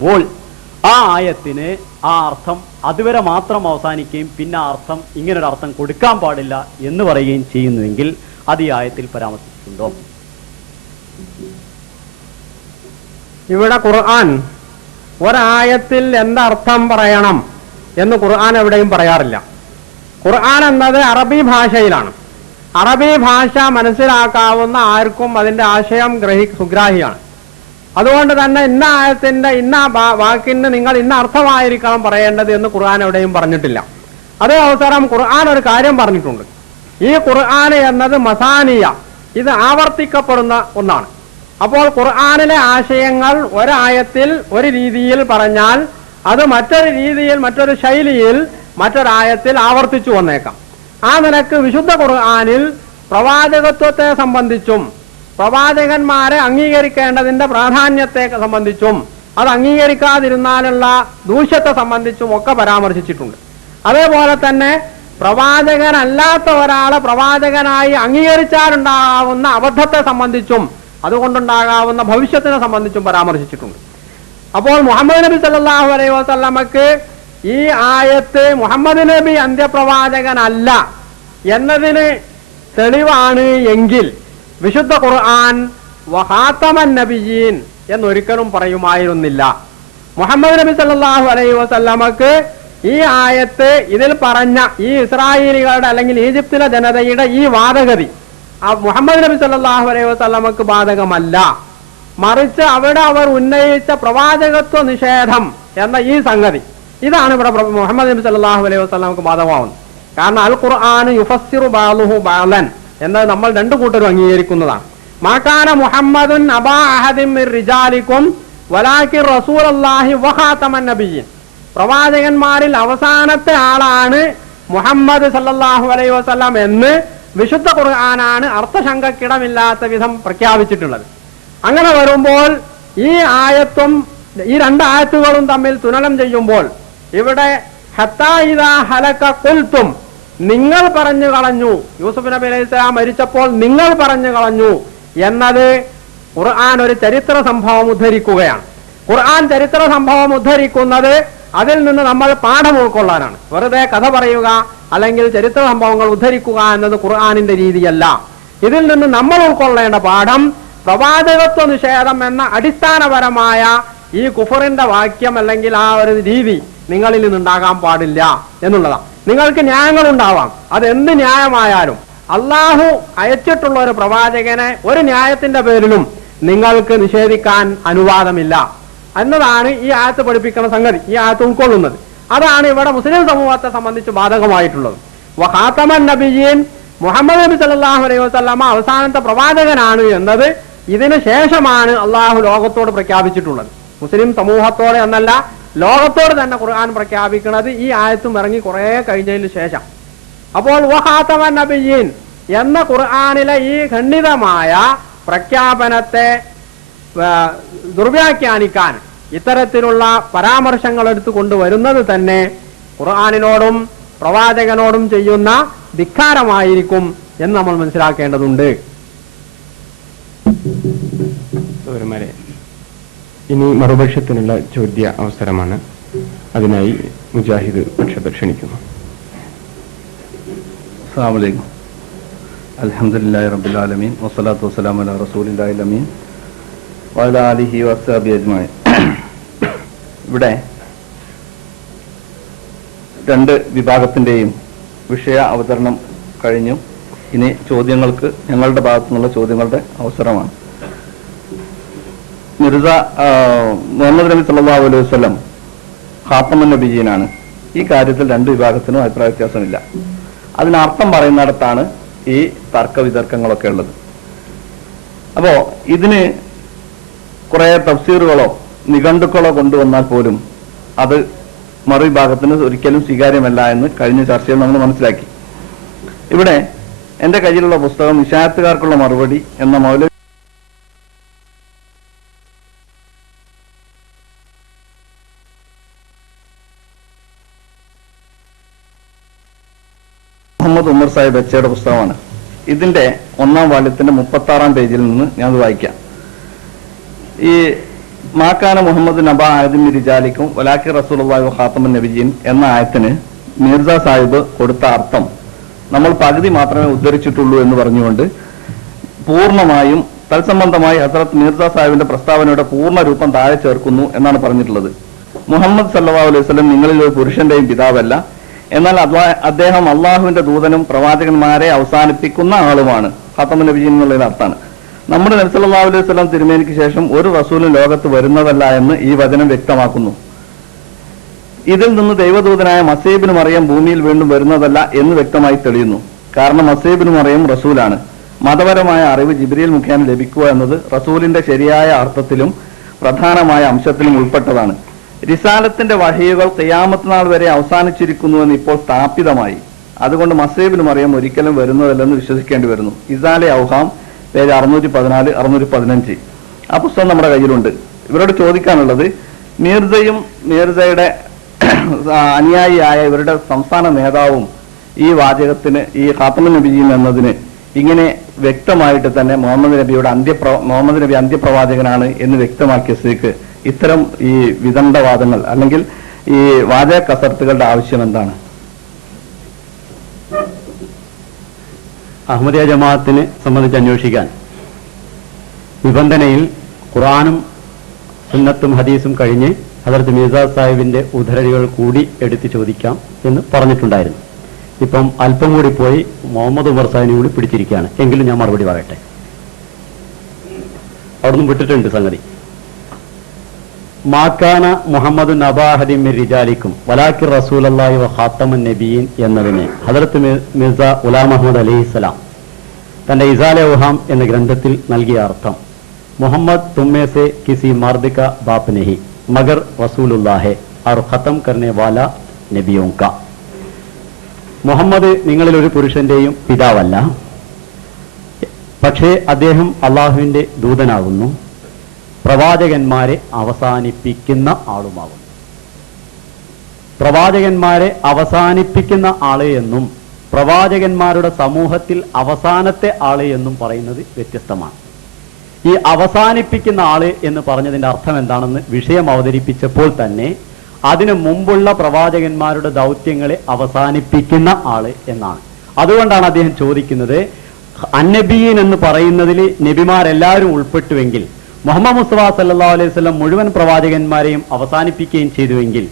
അപ്പോൾ ആ ആയത്തിന് ആ അർത്ഥം അതുവരെ മാത്രം അവസാനിക്കുകയും പിന്നെ ആ അർത്ഥം ഇങ്ങനൊരു അർത്ഥം കൊടുക്കാൻ പാടില്ല എന്ന് പറയുകയും ചെയ്യുന്നുവെങ്കിൽ അത് ഈ ആയത്തിൽ പരാമർശിച്ചിട്ടുണ്ടോ? ഇവിടെ ഖുർആൻ ഒരായത്തിൽ എന്തർത്ഥം പറയണം എന്ന് ഖുർആൻ എവിടെയും പറയാറില്ല. ഖുർആൻ എന്നത് അറബി ഭാഷയിലാണ്. അറബി ഭാഷ മനസ്സിലാക്കാവുന്ന ആർക്കും അതിന്റെ ആശയം സുഗ്രാഹിയാണ്. അതുകൊണ്ട് തന്നെ ഇന്ന ആയത്തിന്റെ ഇന്ന വാക്കിന് നിങ്ങൾ ഇന്ന അർത്ഥമായിരിക്കണം പറയേണ്ടത് എന്ന് ഖുർആൻ എവിടെയും പറഞ്ഞിട്ടില്ല. അതേ അവസരം ഖുർആൻ ഒരു കാര്യം പറഞ്ഞിട്ടുണ്ട്. ഈ ഖുർആൻ എന്നത് മസാനിയ, ഇത് ആവർത്തിക്കപ്പെടുന്ന ഒന്നാണ്. അപ്പോൾ ഖുർആനിലെ ആശയങ്ങൾ ഒരായത്തിൽ ഒരു രീതിയിൽ പറഞ്ഞാൽ അത് മറ്റൊരു രീതിയിൽ മറ്റൊരു ശൈലിയിൽ മറ്റൊരായത്തിൽ ആവർത്തിച്ചു വന്നേക്കാം. ആ നിലക്ക് വിശുദ്ധ ഖുർആനിൽ പ്രവാചകത്വത്തെ സംബന്ധിച്ചും പ്രവാചകന്മാരെ അംഗീകരിക്കേണ്ടതിന്റെ പ്രാധാന്യത്തെ സംബന്ധിച്ചും അത് അംഗീകരിക്കാതിരുന്നാലുള്ള ദൂഷ്യത്തെ സംബന്ധിച്ചും ഒക്കെ പരാമർശിച്ചിട്ടുണ്ട്. അതേപോലെ തന്നെ പ്രവാചകനല്ലാത്ത ഒരാളെ പ്രവാചകനായി അംഗീകരിച്ചാലുണ്ടാകാവുന്ന അബദ്ധത്തെ സംബന്ധിച്ചും അതുകൊണ്ടുണ്ടാകാവുന്ന ഭവിഷ്യത്തിനെ സംബന്ധിച്ചും പരാമർശിച്ചിട്ടുണ്ട്. അപ്പോൾ മുഹമ്മദ് നബി സല്ലല്ലാഹു അലൈഹി വസല്ലമക്ക് ഈ ആയത്ത് മുഹമ്മദ് നബി അന്ത്യപ്രവാചകനല്ല എന്നതിന് തെളിവാണ് എങ്കിൽ വിശുദ്ധ ഖുർആൻ വഖാതമൻ നബിയീൻ എന്നൊരിക്കലും പറയുമായിരുന്നില്ല. മുഹമ്മദ് നബി സല്ലല്ലാഹു അലൈഹി വസല്ലമക്ക് ഈ ആയത്ത് ഇതിൽ പറഞ്ഞ ഈ ഇസ്രായേലികളുടെ അല്ലെങ്കിൽ ഈജിപ്തിലെ ജനതയുടെ ഈ വാദഗതി മുഹമ്മദ് നബി സല്ലല്ലാഹു അലൈഹി വസല്ലമക്ക് ബാധകമല്ല. മറിച്ച് അവിടെ അവർ ഉന്നയിച്ച പ്രവാചകത്വ നിഷേധം എന്ന ഈ സംഗതി ഇതാണ് ഇവിടെ മുഹമ്മദ് നബി സല്ലല്ലാഹു അലൈഹി വസല്ലമക്ക് ബാധകമാവുന്നത്. കാരണം അൽ ഖുർആൻ യുഫസ്സിറു ബഅ്ലുഹു ബഅ്ലൻ എന്നത് നമ്മൾ രണ്ടു കൂട്ടരും അംഗീകരിക്കുന്നതാണ്. മാകാന മുഹമ്മദുൻ അബാ അഹദിൻ മിർ റിജാലിക്കും വലാകിൻ റസൂലുള്ളാഹി വഖാതമൻ നബിയ്യിൻ. പ്രവാചകന്മാരിൽ അവസാനത്തെ ആളാണ് മുഹമ്മദ് സല്ലല്ലാഹു അലൈഹി വസല്ലം എന്ന് വിശുദ്ധ ഖുർആനാണ് അർത്ഥശങ്കക്കിടമില്ലാത്ത വിധം പ്രഖ്യാപിച്ചിട്ടുള്ളത്. അങ്ങനെ വരുമ്പോൾ ഈ ആയത്തും ഈ രണ്ടായത്തുകളും തമ്മിൽ തുലനം ചെയ്യുമ്പോൾ ഇവിടെ ഹത്താ ഇദാ ഹലക ഖുൽതും, നിങ്ങൾ പറഞ്ഞു കളഞ്ഞു, യൂസുഫ് നബി അലൈഹി സ്വലാം മരിച്ചപ്പോൾ നിങ്ങൾ പറഞ്ഞു കളഞ്ഞു എന്നത് ഖുർആൻ ഒരു ചരിത്ര സംഭവം ഉദ്ധരിക്കുകയാണ്. ഖുർആൻ ചരിത്ര സംഭവം ഉദ്ധരിക്കുന്നത് അതിൽ നിന്ന് നമ്മൾ പാഠം ഉൾക്കൊള്ളാനാണ്. വെറുതെ കഥ പറയുക അല്ലെങ്കിൽ ചരിത്ര സംഭവങ്ങൾ ഉദ്ധരിക്കുക എന്നത് ഖുർആനിന്റെ രീതിയല്ല. ഇതിൽ നിന്ന് നമ്മൾ ഉൾക്കൊള്ളേണ്ട പാഠം പ്രവാചകത്വ നിഷേധം എന്ന അടിസ്ഥാനപരമായ ഈ കുഫറിന്റെ വാക്യം അല്ലെങ്കിൽ ആ ഒരു രീതി നിങ്ങളിൽ നിന്നുണ്ടാകാൻ പാടില്ല എന്നുള്ളതാണ്. നിങ്ങൾക്ക് ന്യായങ്ങൾ ഉണ്ടാവാം, അതെന്ത് ന്യായമായാലും അള്ളാഹു അയച്ചിട്ടുള്ള ഒരു പ്രവാചകനെ ഒരു ന്യായത്തിന്റെ പേരിലും നിങ്ങൾക്ക് നിഷേധിക്കാൻ അനുവാദമില്ല എന്നതാണ് ഈ ആയത്ത് പഠിപ്പിക്കുന്ന സംഗതി, ഈ ആയത്ത് ഉൾക്കൊള്ളുന്നത്. അതാണ് ഇവിടെ മുസ്ലിം സമൂഹത്തെ സംബന്ധിച്ച് ബാധകമായിട്ടുള്ളത്. വഖാതമൻ നബിയീൻ, മുഹമ്മദ് നബി സല്ലല്ലാഹു അലൈഹി വസല്ലമ അവസാനത്തെ പ്രവാചകനാണ് എന്നത് ഇതിനു ശേഷമാണ് അള്ളാഹു ലോകത്തോട് പ്രഖ്യാപിച്ചിട്ടുള്ളത്. മുസ്ലിം സമൂഹത്തോടെ എന്നല്ല, ലോകത്തോട് തന്നെ ഖുർആൻ പ്രഖ്യാപിക്കുന്നത് ഈ ആയത്തും ഇറങ്ങി കുറെ കഴിഞ്ഞതിന് ശേഷം. അപ്പോൾ വഖാതമൻ നബിയീൻ എന്ന ഖുർആനിലെ ഈ ഖണ്ഡിതമായ പ്രഖ്യാപനത്തെ ദുർവ്യാഖ്യാനിക്കാൻ ഇത്തരത്തിലുള്ള പരാമർശങ്ങൾ എടുത്തു കൊണ്ടുവരുന്നത് തന്നെ ഖുർആനിനോടും പ്രവാചകനോടും ചെയ്യുന്ന ധിക്കാരമായിരിക്കും എന്ന് നമ്മൾ മനസ്സിലാക്കേണ്ടതുണ്ട്. ഇനി മറുപക്ഷത്തിനുള്ള ചോദ്യ അവസരമാണ്. അതിനായി മുജാഹിദ് പക്ഷത്തെ ക്ഷണിക്കുന്നു. അസ്സലാമു അലൈക്കും. അൽഹംദുലില്ലാഹി റബ്ബിൽ ആലമീൻ വസ്സലാത്തു വസ്സലാമു അലാ റസൂലില്ലാഹിൽ അമീൻ വഅലാ ആലിഹി വസ്സഹബിഹി അജ്മഈൻ. ഇവിടെ രണ്ട് വിഭാഗത്തിന്റെയും വിഷയ അവതരണം കഴിഞ്ഞു. ഇനി ചോദ്യങ്ങൾക്ക് ഞങ്ങളുടെ ഭാഗത്തു നിന്നുള്ള ചോദ്യങ്ങളുടെ അവസരമാണ്. മിർസ മുഹമ്മദ് നബി സല്ലല്ലാഹു അലൈഹി വസല്ലം ഖാതമുൻ നബിയീനാണ്. ഈ കാര്യത്തിൽ രണ്ട് വിഭാഗത്തിനും അഭിപ്രായ വ്യത്യാസമില്ല. അതിനർത്ഥം പറയുന്നിടത്താണ് ഈ തർക്ക വിതർക്കങ്ങളൊക്കെ ഉള്ളത്. അപ്പോ ഇതിന് കുറെ തഫ്സീറുകളോ നിഘണ്ടുക്കളോ കൊണ്ടുവന്നാൽ പോലും അത് മറുവിഭാഗത്തിന് ഒരിക്കലും സ്വീകാര്യമല്ല എന്ന് കഴിഞ്ഞ ചർച്ചയിൽ നമ്മൾ മനസ്സിലാക്കി. ഇവിടെ എന്റെ കയ്യിലുള്ള പുസ്തകം വിശായത്തുകാർക്കുള്ള മറുപടി എന്ന മൗലവി മുഹമ്മദ് ഉമർ സാഹിബ് എച്ചയുടെ പുസ്തകമാണ്. ഇതിന്റെ 1ാം വാല്യത്തിന്റെ 36ാം പേജിൽ നിന്ന് ഞാൻ വായിക്കാം. ഈ മാ മാക്കാന മുഹമ്മദ് നബാ ആയതിൻ റിജാലിക്കും വലാക്കി റസൂലുള്ളാഹി ഖാത്തമുൻ നബിയീൻ എന്ന ആയത്തിന് മിർസ സാഹിബ് കൊടുത്ത അർത്ഥം നമ്മൾ പകുതി മാത്രമേ ഉദ്ധരിച്ചിട്ടുള്ളൂ എന്ന് പറഞ്ഞുകൊണ്ട് പൂർണ്ണമായും തത്സംബന്ധമായി ഹസ്രത്ത് മിർസ സാഹിബിന്റെ പ്രസ്താവനയുടെ പൂർണ്ണ രൂപം താഴെ ചേർക്കുന്നു എന്നാണ് പറഞ്ഞിട്ടുള്ളത്. മുഹമ്മദ് സല്ലല്ലാഹു അലൈഹി വസല്ലം നിങ്ങളിൽ ഒരു പുരുഷന്റെയും പിതാവല്ല, എന്നാൽ അദ്ദേഹം അള്ളാഹുവിന്റെ ദൂതനും പ്രവാചകന്മാരെ അവസാനിപ്പിക്കുന്ന ആളുമാണ്. ഖാത്തമുൻ നബിയീൻ എന്നുള്ളതിന് അർത്ഥമാണ്. നമ്മുടെ നബി സല്ലല്ലാഹു അലൈഹി വസല്ലം തിരുമേനിക്ക് ശേഷം ഒരു റസൂലും ലോകത്ത് വരുന്നതല്ല എന്ന് ഈ വചനം വ്യക്തമാക്കുന്നു. ഇതിൽ നിന്ന് ദൈവദൂതനായ മസീബിന് മറിയം ഭൂമിയിൽ വീണ്ടും വരുന്നതല്ല എന്ന് വ്യക്തമായി തെളിയുന്നു. കാരണം മസീബിന് മറിയം റസൂലാണ്. മതപരമായ അറിവ് ജിബ്രീൽ മുഖേന ലഭിക്കുക എന്നത് റസൂലിന്റെ ശരിയായ അർത്ഥത്തിലും പ്രധാനമായ അംശത്തിലും ഉൾപ്പെട്ടതാണ്. റിസാലത്തിന്റെ വഹിയുകൾ ഖിയാമത്ത് നാൾ വരെ അവസാനിച്ചിരിക്കുന്നുവെന്ന് ഇപ്പോൾ സ്ഥാപിതമായി. അതുകൊണ്ട് മസീബിന് മറിയം ഒരിക്കലും വരുന്നതല്ലെന്ന് വിശ്വസിക്കേണ്ടി വരുന്നു. ഇസാലെ ഔഹാം പേജ് 614, 615. ആ പുസ്തകം നമ്മുടെ കയ്യിലുണ്ട്. ഇവരോട് ചോദിക്കാനുള്ളത്, മീർസയും മീർസയുടെ അനുയായിയായ ഇവരുടെ സംസ്ഥാന നേതാവും ഈ വാചകത്തിന്, ഈ ഖാത്തമുൻ നബിയീൻ എന്നതിന് ഇങ്ങനെ വ്യക്തമായിട്ട് തന്നെ മുഹമ്മദ് നബി അന്ത്യപ്രവാചകനാണ് എന്ന് വ്യക്തമാക്കിയ സ്ഥിതിക്ക് ഇത്തരം ഈ വിദണ്ഡവാദങ്ങൾ അല്ലെങ്കിൽ ഈ വാചക കസർത്തുകളുടെ ആവശ്യം എന്താണ്? അഹമ്മദിയ ജമാഅത്തിനെ സംബന്ധിച്ച് അന്വേഷിക്കാൻ നിബന്ധനയിൽ ഖുർആനും സുന്നത്തും ഹദീസും കഴിഞ്ഞ് ഹദരത്ത് മിർസ സാഹിബിന്റെ ഉദ്ധരണികൾ കൂടി എടുത്തു ചോദിക്കാം എന്ന് പറഞ്ഞിട്ടുണ്ടായിരുന്നു. ഇപ്പം അല്പം കൂടി പോയി മുഹമ്മദ് ഉമർ സാഹിബിനെ കൂടി പിടിച്ചിരിക്കുകയാണ്. എങ്കിലും ഞാൻ മറുപടി പറയട്ടെ. അവിടുന്ന് വിട്ടിട്ടുണ്ട് സംഗതി. മാക്കാന മുഹമ്മദ് നബാഹദി മിർ റിജാലിക്കും വലാക്കിർ റസൂലല്ലാഹി വ ഖാത്തമുൻ നബിയീൻ എന്നതിന് ഹദരത്ത് മിർസ ഗുലാം അഹ്മദ് അലൈഹിസ്സലാം തന്റെ ഇസാലെ ഔഹാം എന്ന ഗ്രന്ഥത്തിൽ നൽകിയ അർത്ഥം, മുഹമ്മദ് തുമ്മേ സെ കിസി മർദ് കാ ബാപ്പ് നഹി മഗർ റസൂലുള്ളാഹെ और ഖത്തം करने वाला നബിയോं का. മുഹമ്മദ് നിങ്ങളിൽ ഒരു പുരുഷന്റെയും പിതാവല്ല, പക്ഷേ അദ്ദേഹം അള്ളാഹുവിന്റെ ദൂതനാകുന്നു, പ്രവാചകന്മാരെ അവസാനിപ്പിക്കുന്ന ആളുമാകുന്നു. പ്രവാചകന്മാരെ അവസാനിപ്പിക്കുന്ന ആള് എന്നും പ്രവാചകന്മാരുടെ സമൂഹത്തിൽ അവസാനത്തെ ആള് എന്നും പറയുന്നത് വ്യത്യസ്തമാണ്. ഈ അവസാനിപ്പിക്കുന്ന ആള് എന്ന് പറഞ്ഞതിന്റെ അർത്ഥം എന്താണെന്ന് വിഷയം അവതരിപ്പിച്ചപ്പോൾ തന്നെ അതിനു മുമ്പുള്ള പ്രവാചകന്മാരുടെ ദൗത്യങ്ങളെ അവസാനിപ്പിക്കുന്ന ആള് എന്നാണ്. അതുകൊണ്ടാണ് അദ്ദേഹം ചോദിക്കുന്നത്, അന്നബിയീൻ എന്ന് പറയുന്നതിൽ നബിമാരെല്ലാവരും ഉൾപ്പെട്ടുവെങ്കിൽ മുഹമ്മദ് മുസ്തഫ സല്ലല്ലാഹു അലൈഹി വസല്ലം മുഴുവൻ പ്രവാചകന്മാരെയും അവസാനിപ്പിക്കുകയും ചെയ്തുവെങ്കിൽ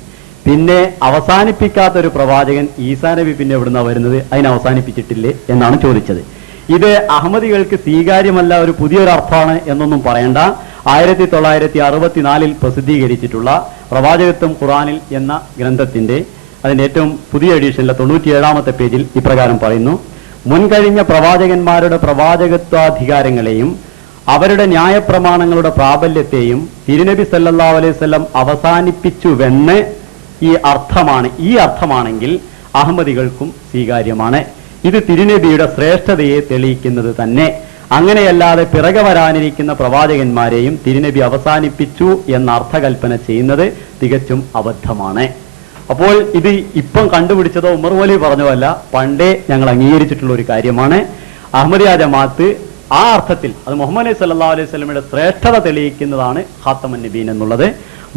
പിന്നെ അവസാനിപ്പിക്കാത്ത ഒരു പ്രവാചകൻ ഈസാ നബി പിന്നെ എവിടുന്നാ വരുന്നത്? അതിനെ അവസാനിപ്പിച്ചിട്ടില്ലേ എന്നാണ് ചോദിച്ചത്. ഇത് അഹമ്മദികൾക്ക് സ്വീകാര്യമല്ല, ഒരു പുതിയൊരർത്ഥമാണ് എന്നൊന്നും പറയണ്ട. 1964 പ്രസിദ്ധീകരിച്ചിട്ടുള്ള പ്രവാചകത്വം ഖുറാനിൽ എന്ന ഗ്രന്ഥത്തിന്റെ അതിന്റെ ഏറ്റവും പുതിയ എഡിഷനിലെ 97ാമത്തെ പേജിൽ ഇപ്രകാരം പറയുന്നു: മുൻകഴിഞ്ഞ പ്രവാചകന്മാരുടെ പ്രവാചകത്വാധികാരങ്ങളെയും അവരുടെ ന്യായപ്രമാണങ്ങളുടെ പ്രാബല്യത്തെയും തിരുനബി സല്ലല്ലാഹു അലൈഹി വസല്ലം അവസാനിപ്പിച്ചുവെന്ന് ഈ അർത്ഥമാണെങ്കിൽ അഹമ്മദികൾക്കും സ്വീകാര്യമാണ്. ഇത് തിരുനബിയുടെ ശ്രേഷ്ഠതയെ തെളിയിക്കുന്നത് തന്നെ. അങ്ങനെയല്ലാതെ പിറകെ വരാനിരിക്കുന്ന പ്രവാചകന്മാരെയും തിരുനബി അവസാനിപ്പിച്ചു എന്ന അർത്ഥകൽപ്പന ചെയ്യുന്നത് തികച്ചും അബദ്ധമാണ്. അപ്പോൾ ഇത് ഇപ്പം കണ്ടുപിടിച്ചതോ ഉമർ വലി പറഞ്ഞതല്ല, പണ്ടേ ഞങ്ങൾ അംഗീകരിച്ചിട്ടുള്ള ഒരു കാര്യമാണ്. അഹമ്മദിയ ജമാഅത്ത് ആ അർത്ഥത്തിൽ അത് മുഹമ്മദ് നബി സല്ലല്ലാഹു അലൈഹി വസല്ലമയുടെ ശ്രേഷ്ഠത തെളിയിക്കുന്നതാണ് ഖാത്തമുൻ നബിയീൻ എന്നുള്ളത്.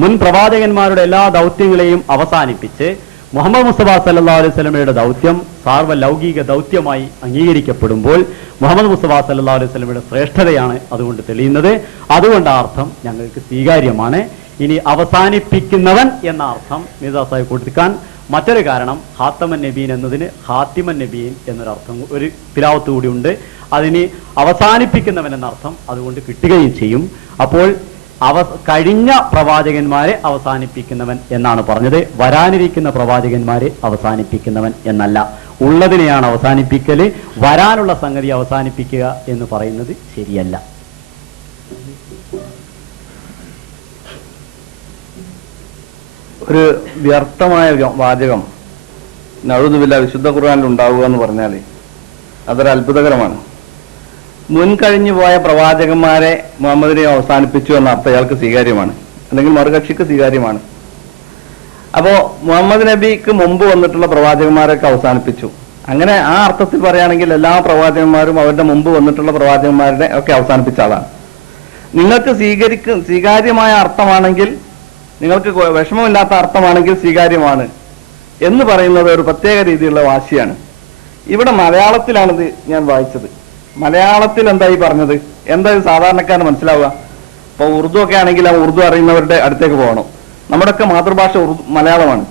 മുൻ പ്രവാചകന്മാരുടെ എല്ലാ ദൗത്യങ്ങളെയും അവസാനിപ്പിച്ച് മുഹമ്മദ് മുസ്തഫ സല്ലല്ലാഹു അലൈഹി വസല്ലമയുടെ ദൗത്യം സാർവലൗകിക ദൗത്യമായി അംഗീകരിക്കപ്പെടുമ്പോൾ മുഹമ്മദ് മുസ്തഫ സല്ലല്ലാഹു അലൈഹി വസല്ലമയുടെ ശ്രേഷ്ഠതയാണ് അതുകൊണ്ട് തെളിയുന്നത്. അതുകൊണ്ട് ആ അർത്ഥം ഞങ്ങൾക്ക് സ്വീകാര്യമാണ്. ഇനി അവസാനിപ്പിക്കുന്നവൻ എന്ന അർത്ഥം മിർസ സാഹിബ് കൊടുക്കാൻ മറ്റൊരു കാരണം, ഖാത്തമുൻ നബിയീൻ എന്നതിന് ഖാത്തിമുൻ നബിയീൻ എന്നൊരർത്ഥം ഒരു തിലാവത്ത് കൂടി ഉണ്ട്. അതിന് അവസാനിപ്പിക്കുന്നവൻ എന്ന അർത്ഥം അതുകൊണ്ട് കിട്ടുകയും ചെയ്യും. അപ്പോൾ കഴിഞ്ഞ പ്രവാചകന്മാരെ അവസാനിപ്പിക്കുന്നവൻ എന്നാണ് പറഞ്ഞത്, വരാനിരിക്കുന്ന പ്രവാചകന്മാരെ അവസാനിപ്പിക്കുന്നവൻ എന്നല്ല. ഉള്ളതിനെയാണ് അവസാനിപ്പിക്കല്, വരാനുള്ള സംഗതി അവസാനിപ്പിക്കുക എന്ന് പറയുന്നത് ശരിയല്ല. ഒരു വ്യർത്ഥമായ വാചകം നഅൂദുബില്ലാഹ് വിശുദ്ധ ഖുർആനിൽ ഉണ്ടാവുക എന്ന് പറഞ്ഞാൽ അതൊരു അത്ഭുതകരമാണ്. മുൻകഴിഞ്ഞു പോയ പ്രവാചകന്മാരെ മുഹമ്മദിനെ അവസാനിപ്പിച്ചു എന്ന അർത്ഥം അയാൾക്ക് സ്വീകാര്യമാണ്, അല്ലെങ്കിൽ മറുകക്ഷിക്ക് സ്വീകാര്യമാണ്. അപ്പോ മുഹമ്മദ് നബിക്ക് മുമ്പ് വന്നിട്ടുള്ള പ്രവാചകന്മാരൊക്കെ അവസാനിപ്പിച്ചു. അങ്ങനെ ആ അർത്ഥത്തിൽ പറയുകയാണെങ്കിൽ എല്ലാ പ്രവാചകന്മാരും അവരുടെ മുമ്പ് വന്നിട്ടുള്ള പ്രവാചകന്മാരുടെ ഒക്കെ അവസാനിപ്പിച്ച ആളാണ്. നിങ്ങൾക്ക് സ്വീകാര്യമായ അർത്ഥമാണെങ്കിൽ, നിങ്ങൾക്ക് വിഷമമില്ലാത്ത അർത്ഥമാണെങ്കിൽ സ്വീകാര്യമാണ് എന്ന് പറയുന്നത് ഒരു പ്രത്യേക രീതിയിലുള്ള വാശിയാണ്. ഇവിടെ മലയാളത്തിലാണിത് ഞാൻ വായിച്ചത്. മലയാളത്തിൽ എന്താ ഈ പറഞ്ഞത്? എന്താ ഇത് സാധാരണക്കാരന് മനസ്സിലാവുക? ഇപ്പൊ ഉറുദു ഒക്കെ ആണെങ്കിൽ ആ ഉറുദു അറിയുന്നവരുടെ അടുത്തേക്ക് പോകണം. നമ്മുടെയൊക്കെ മാതൃഭാഷ മലയാളമാണ്.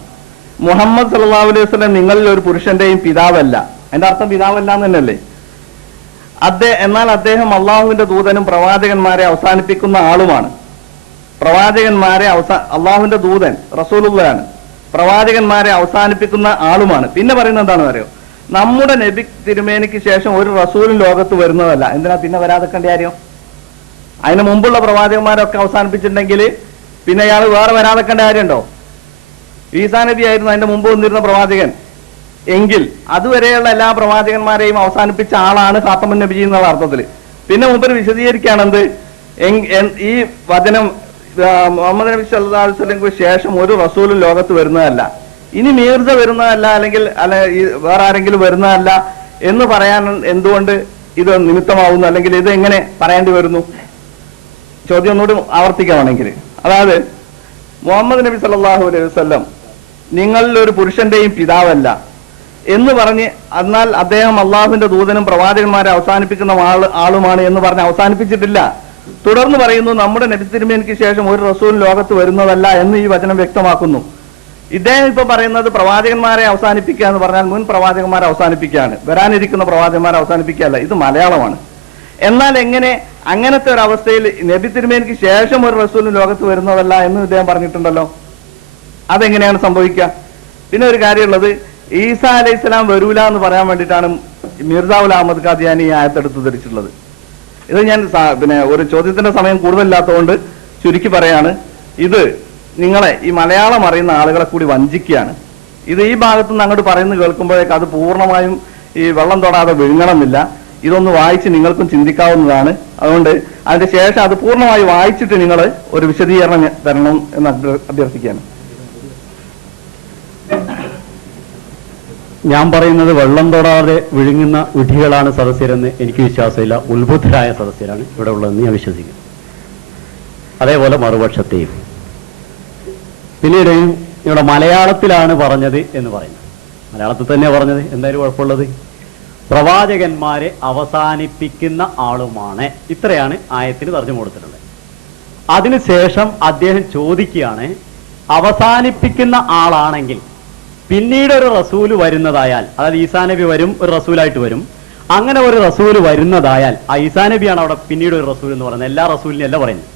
മുഹമ്മദ് സല്ലല്ലാഹു അലൈഹി വസല്ലം നിങ്ങളിൽ ഒരു പുരുഷന്റെയും പിതാവല്ല. അതിന്റെ അർത്ഥം പിതാവല്ല എന്ന് തന്നെയല്ലേ? എന്നാൽ അദ്ദേഹം അള്ളാഹുവിന്റെ ദൂതനും പ്രവാചകന്മാരെ അവസാനിപ്പിക്കുന്ന ആളുമാണ്. അള്ളാഹുവിന്റെ ദൂതൻ റസൂലുള്ളാഹിയാണ്, പ്രവാചകന്മാരെ അവസാനിപ്പിക്കുന്ന ആളുമാണ്. പിന്നെ പറയുന്നത് എന്താണെന്ന് അറിയോ? നമ്മുടെ നബി തിരുമേനിക്ക് ശേഷം ഒരു റസൂലും ലോകത്ത് വരുന്നതല്ല. എന്തിനാ പിന്നെ വരാതെക്കേണ്ട കാര്യം? അതിന് മുമ്പുള്ള പ്രവാചകന്മാരൊക്കെ അവസാനിപ്പിച്ചിട്ടുണ്ടെങ്കിൽ പിന്നെ അയാൾ വേറെ വരാതെക്കേണ്ട കാര്യമുണ്ടോ? ഈസാ നബി ആയിരുന്നു അതിന്റെ മുമ്പ് വന്നിരുന്ന പ്രവാചകൻ എങ്കിൽ അതുവരെയുള്ള എല്ലാ പ്രവാചകന്മാരെയും അവസാനിപ്പിച്ച ആളാണ് ഖാത്തമുൻ നബി എന്നുള്ള അർത്ഥത്തിൽ. പിന്നെ മുമ്പ് വിശദീകരിക്കുകയാണെന്ത്? ഈ വചനം മുഹമ്മദ് നബി സല്ലല്ലാഹു അലൈഹി വസല്ലമക്ക് ശേഷം ഒരു റസൂലും ലോകത്ത് വരുന്നതല്ല, ഇനി മീർജ വരുന്നതല്ല, അല്ലെങ്കിൽ വേറെ ആരെങ്കിലും വരുന്നതല്ല എന്ന് പറയാൻ എന്തുകൊണ്ട് ഇത് നിമിത്തമാവുന്നു? അല്ലെങ്കിൽ ഇത് എങ്ങനെ പറയേണ്ടി വരുന്നു? ചോദ്യം ഒന്നുകൂടി ആവർത്തിക്കുകയാണെങ്കിൽ, അതായത് മുഹമ്മദ് നബി സല്ലല്ലാഹു അലൈഹി വസല്ലം നിങ്ങളിൽ ഒരു പുരുഷന്റെയും പിതാവല്ല എന്ന് പറഞ്ഞ്, എന്നാൽ അദ്ദേഹം അള്ളാഹുവിന്റെ ദൂതനും പ്രവാചകന്മാരെ അവസാനിപ്പിക്കുന്ന ആളുമാണ് എന്ന് പറഞ്ഞ് അവസാനിപ്പിച്ചിട്ടില്ല. തുടർന്ന് പറയുന്നു നമ്മുടെ നബി തിരുമേനിക്ക് ശേഷം ഒരു റസൂൽ ലോകത്ത് വരുന്നതല്ല എന്ന് ഈ വചനം വ്യക്തമാക്കുന്നു. ഇദ്ദേഹം ഇപ്പൊ പറയുന്നത് പ്രവാചകന്മാരെ അവസാനിപ്പിക്കുക എന്ന് പറഞ്ഞാൽ മുൻ പ്രവാചകന്മാരെ അവസാനിപ്പിക്കുകയാണ്, വരാനിരിക്കുന്ന പ്രവാചകന്മാരെ അവസാനിപ്പിക്കുകയല്ല. ഇത് മലയാളമാണ്. എന്നാൽ എങ്ങനെ അങ്ങനത്തെ ഒരു അവസ്ഥയിൽ നബി തിരുമേനിക്ക് ശേഷം ഒരു റസൂൽ ലോകത്ത് വരുന്നതല്ല എന്ന് ഇദ്ദേഹം പറഞ്ഞിട്ടുണ്ടല്ലോ? അതെങ്ങനെയാണ് സംഭവിക്കുക? പിന്നെ ഒരു കാര്യമുള്ളത്, ഈസാ അലൈഹി സ്വലാം വരൂല എന്ന് പറയാൻ വേണ്ടിയിട്ടാണ് മിർസാഉൽ അഹമ്മദ് ഖാദിയാനി ഈ ആയത്തെടുത്ത് ധരിച്ചിട്ടുള്ളത്. ഇത് ഞാൻ പിന്നെ ഒരു ചോദ്യത്തിന്റെ സമയം കൂടുതലില്ലാത്തതുകൊണ്ട് ചുരുക്കി പറയാണ്. ഇത് നിങ്ങളെ ഈ മലയാളം അറിയുന്ന ആളുകളെ കൂടി വഞ്ചിക്കുകയാണ്. ഇത് ഈ ഭാഗത്തുനിന്ന് അങ്ങോട്ട് പറയുന്നത് കേൾക്കുമ്പോഴേക്ക് അത് പൂർണ്ണമായും ഈ വെള്ളം തൊടാതെ വിഴുങ്ങണമെന്നില്ല. ഇതൊന്ന് വായിച്ച് നിങ്ങൾക്കും ചിന്തിക്കാവുന്നതാണ്. അതുകൊണ്ട് അതിന്റെ ശേഷം അത് പൂർണ്ണമായി വായിച്ചിട്ട് നിങ്ങൾ ഒരു വിശദീകരണം തരണം എന്ന് അഭ്യർത്ഥിക്കുകയാണ്. ഞാൻ പറയുന്നത് വെള്ളം തൊടാതെ വിഴുങ്ങുന്ന വിധികളാണ് സദസ്യരെന്ന് എനിക്ക് വിശ്വാസമില്ല. ഉത്ബുദ്ധരായ സദസ്യരാണ് ഇവിടെ ഉള്ളതെന്ന് ഞാൻ വിശ്വസിക്കുന്നു. അതേപോലെ മറുപക്ഷത്തെയും. പിന്നീട് ഇവിടെ മലയാളത്തിലാണ് പറഞ്ഞത് എന്ന് പറയുന്നത്. മലയാളത്തിൽ തന്നെ പറഞ്ഞത്, എന്തായാലും കുഴപ്പമുള്ളത്? പ്രവാചകന്മാരെ അവസാനിപ്പിക്കുന്ന ആളുമാണ്. ഇത്രയാണ് ആയത്തിന് തർജ്ജമ കൊടുത്തിട്ടുള്ളത്. അതിനുശേഷം അദ്ദേഹം ചോദിക്കുകയാണ്, അവസാനിപ്പിക്കുന്ന ആളാണെങ്കിൽ പിന്നീട് ഒരു റസൂല് വരുന്നതായാൽ, അതായത് ഈസാ നബി വരും, ഒരു റസൂലായിട്ട് വരും. അങ്ങനെ ഒരു റസൂല് വരുന്നതായാൽ, ആ ഈസാ നബിയാണ് അവിടെ പിന്നീട് ഒരു റസൂൽ എന്ന് പറയുന്നത്, എല്ലാ റസൂലിനും അല്ല പറയുന്നത്.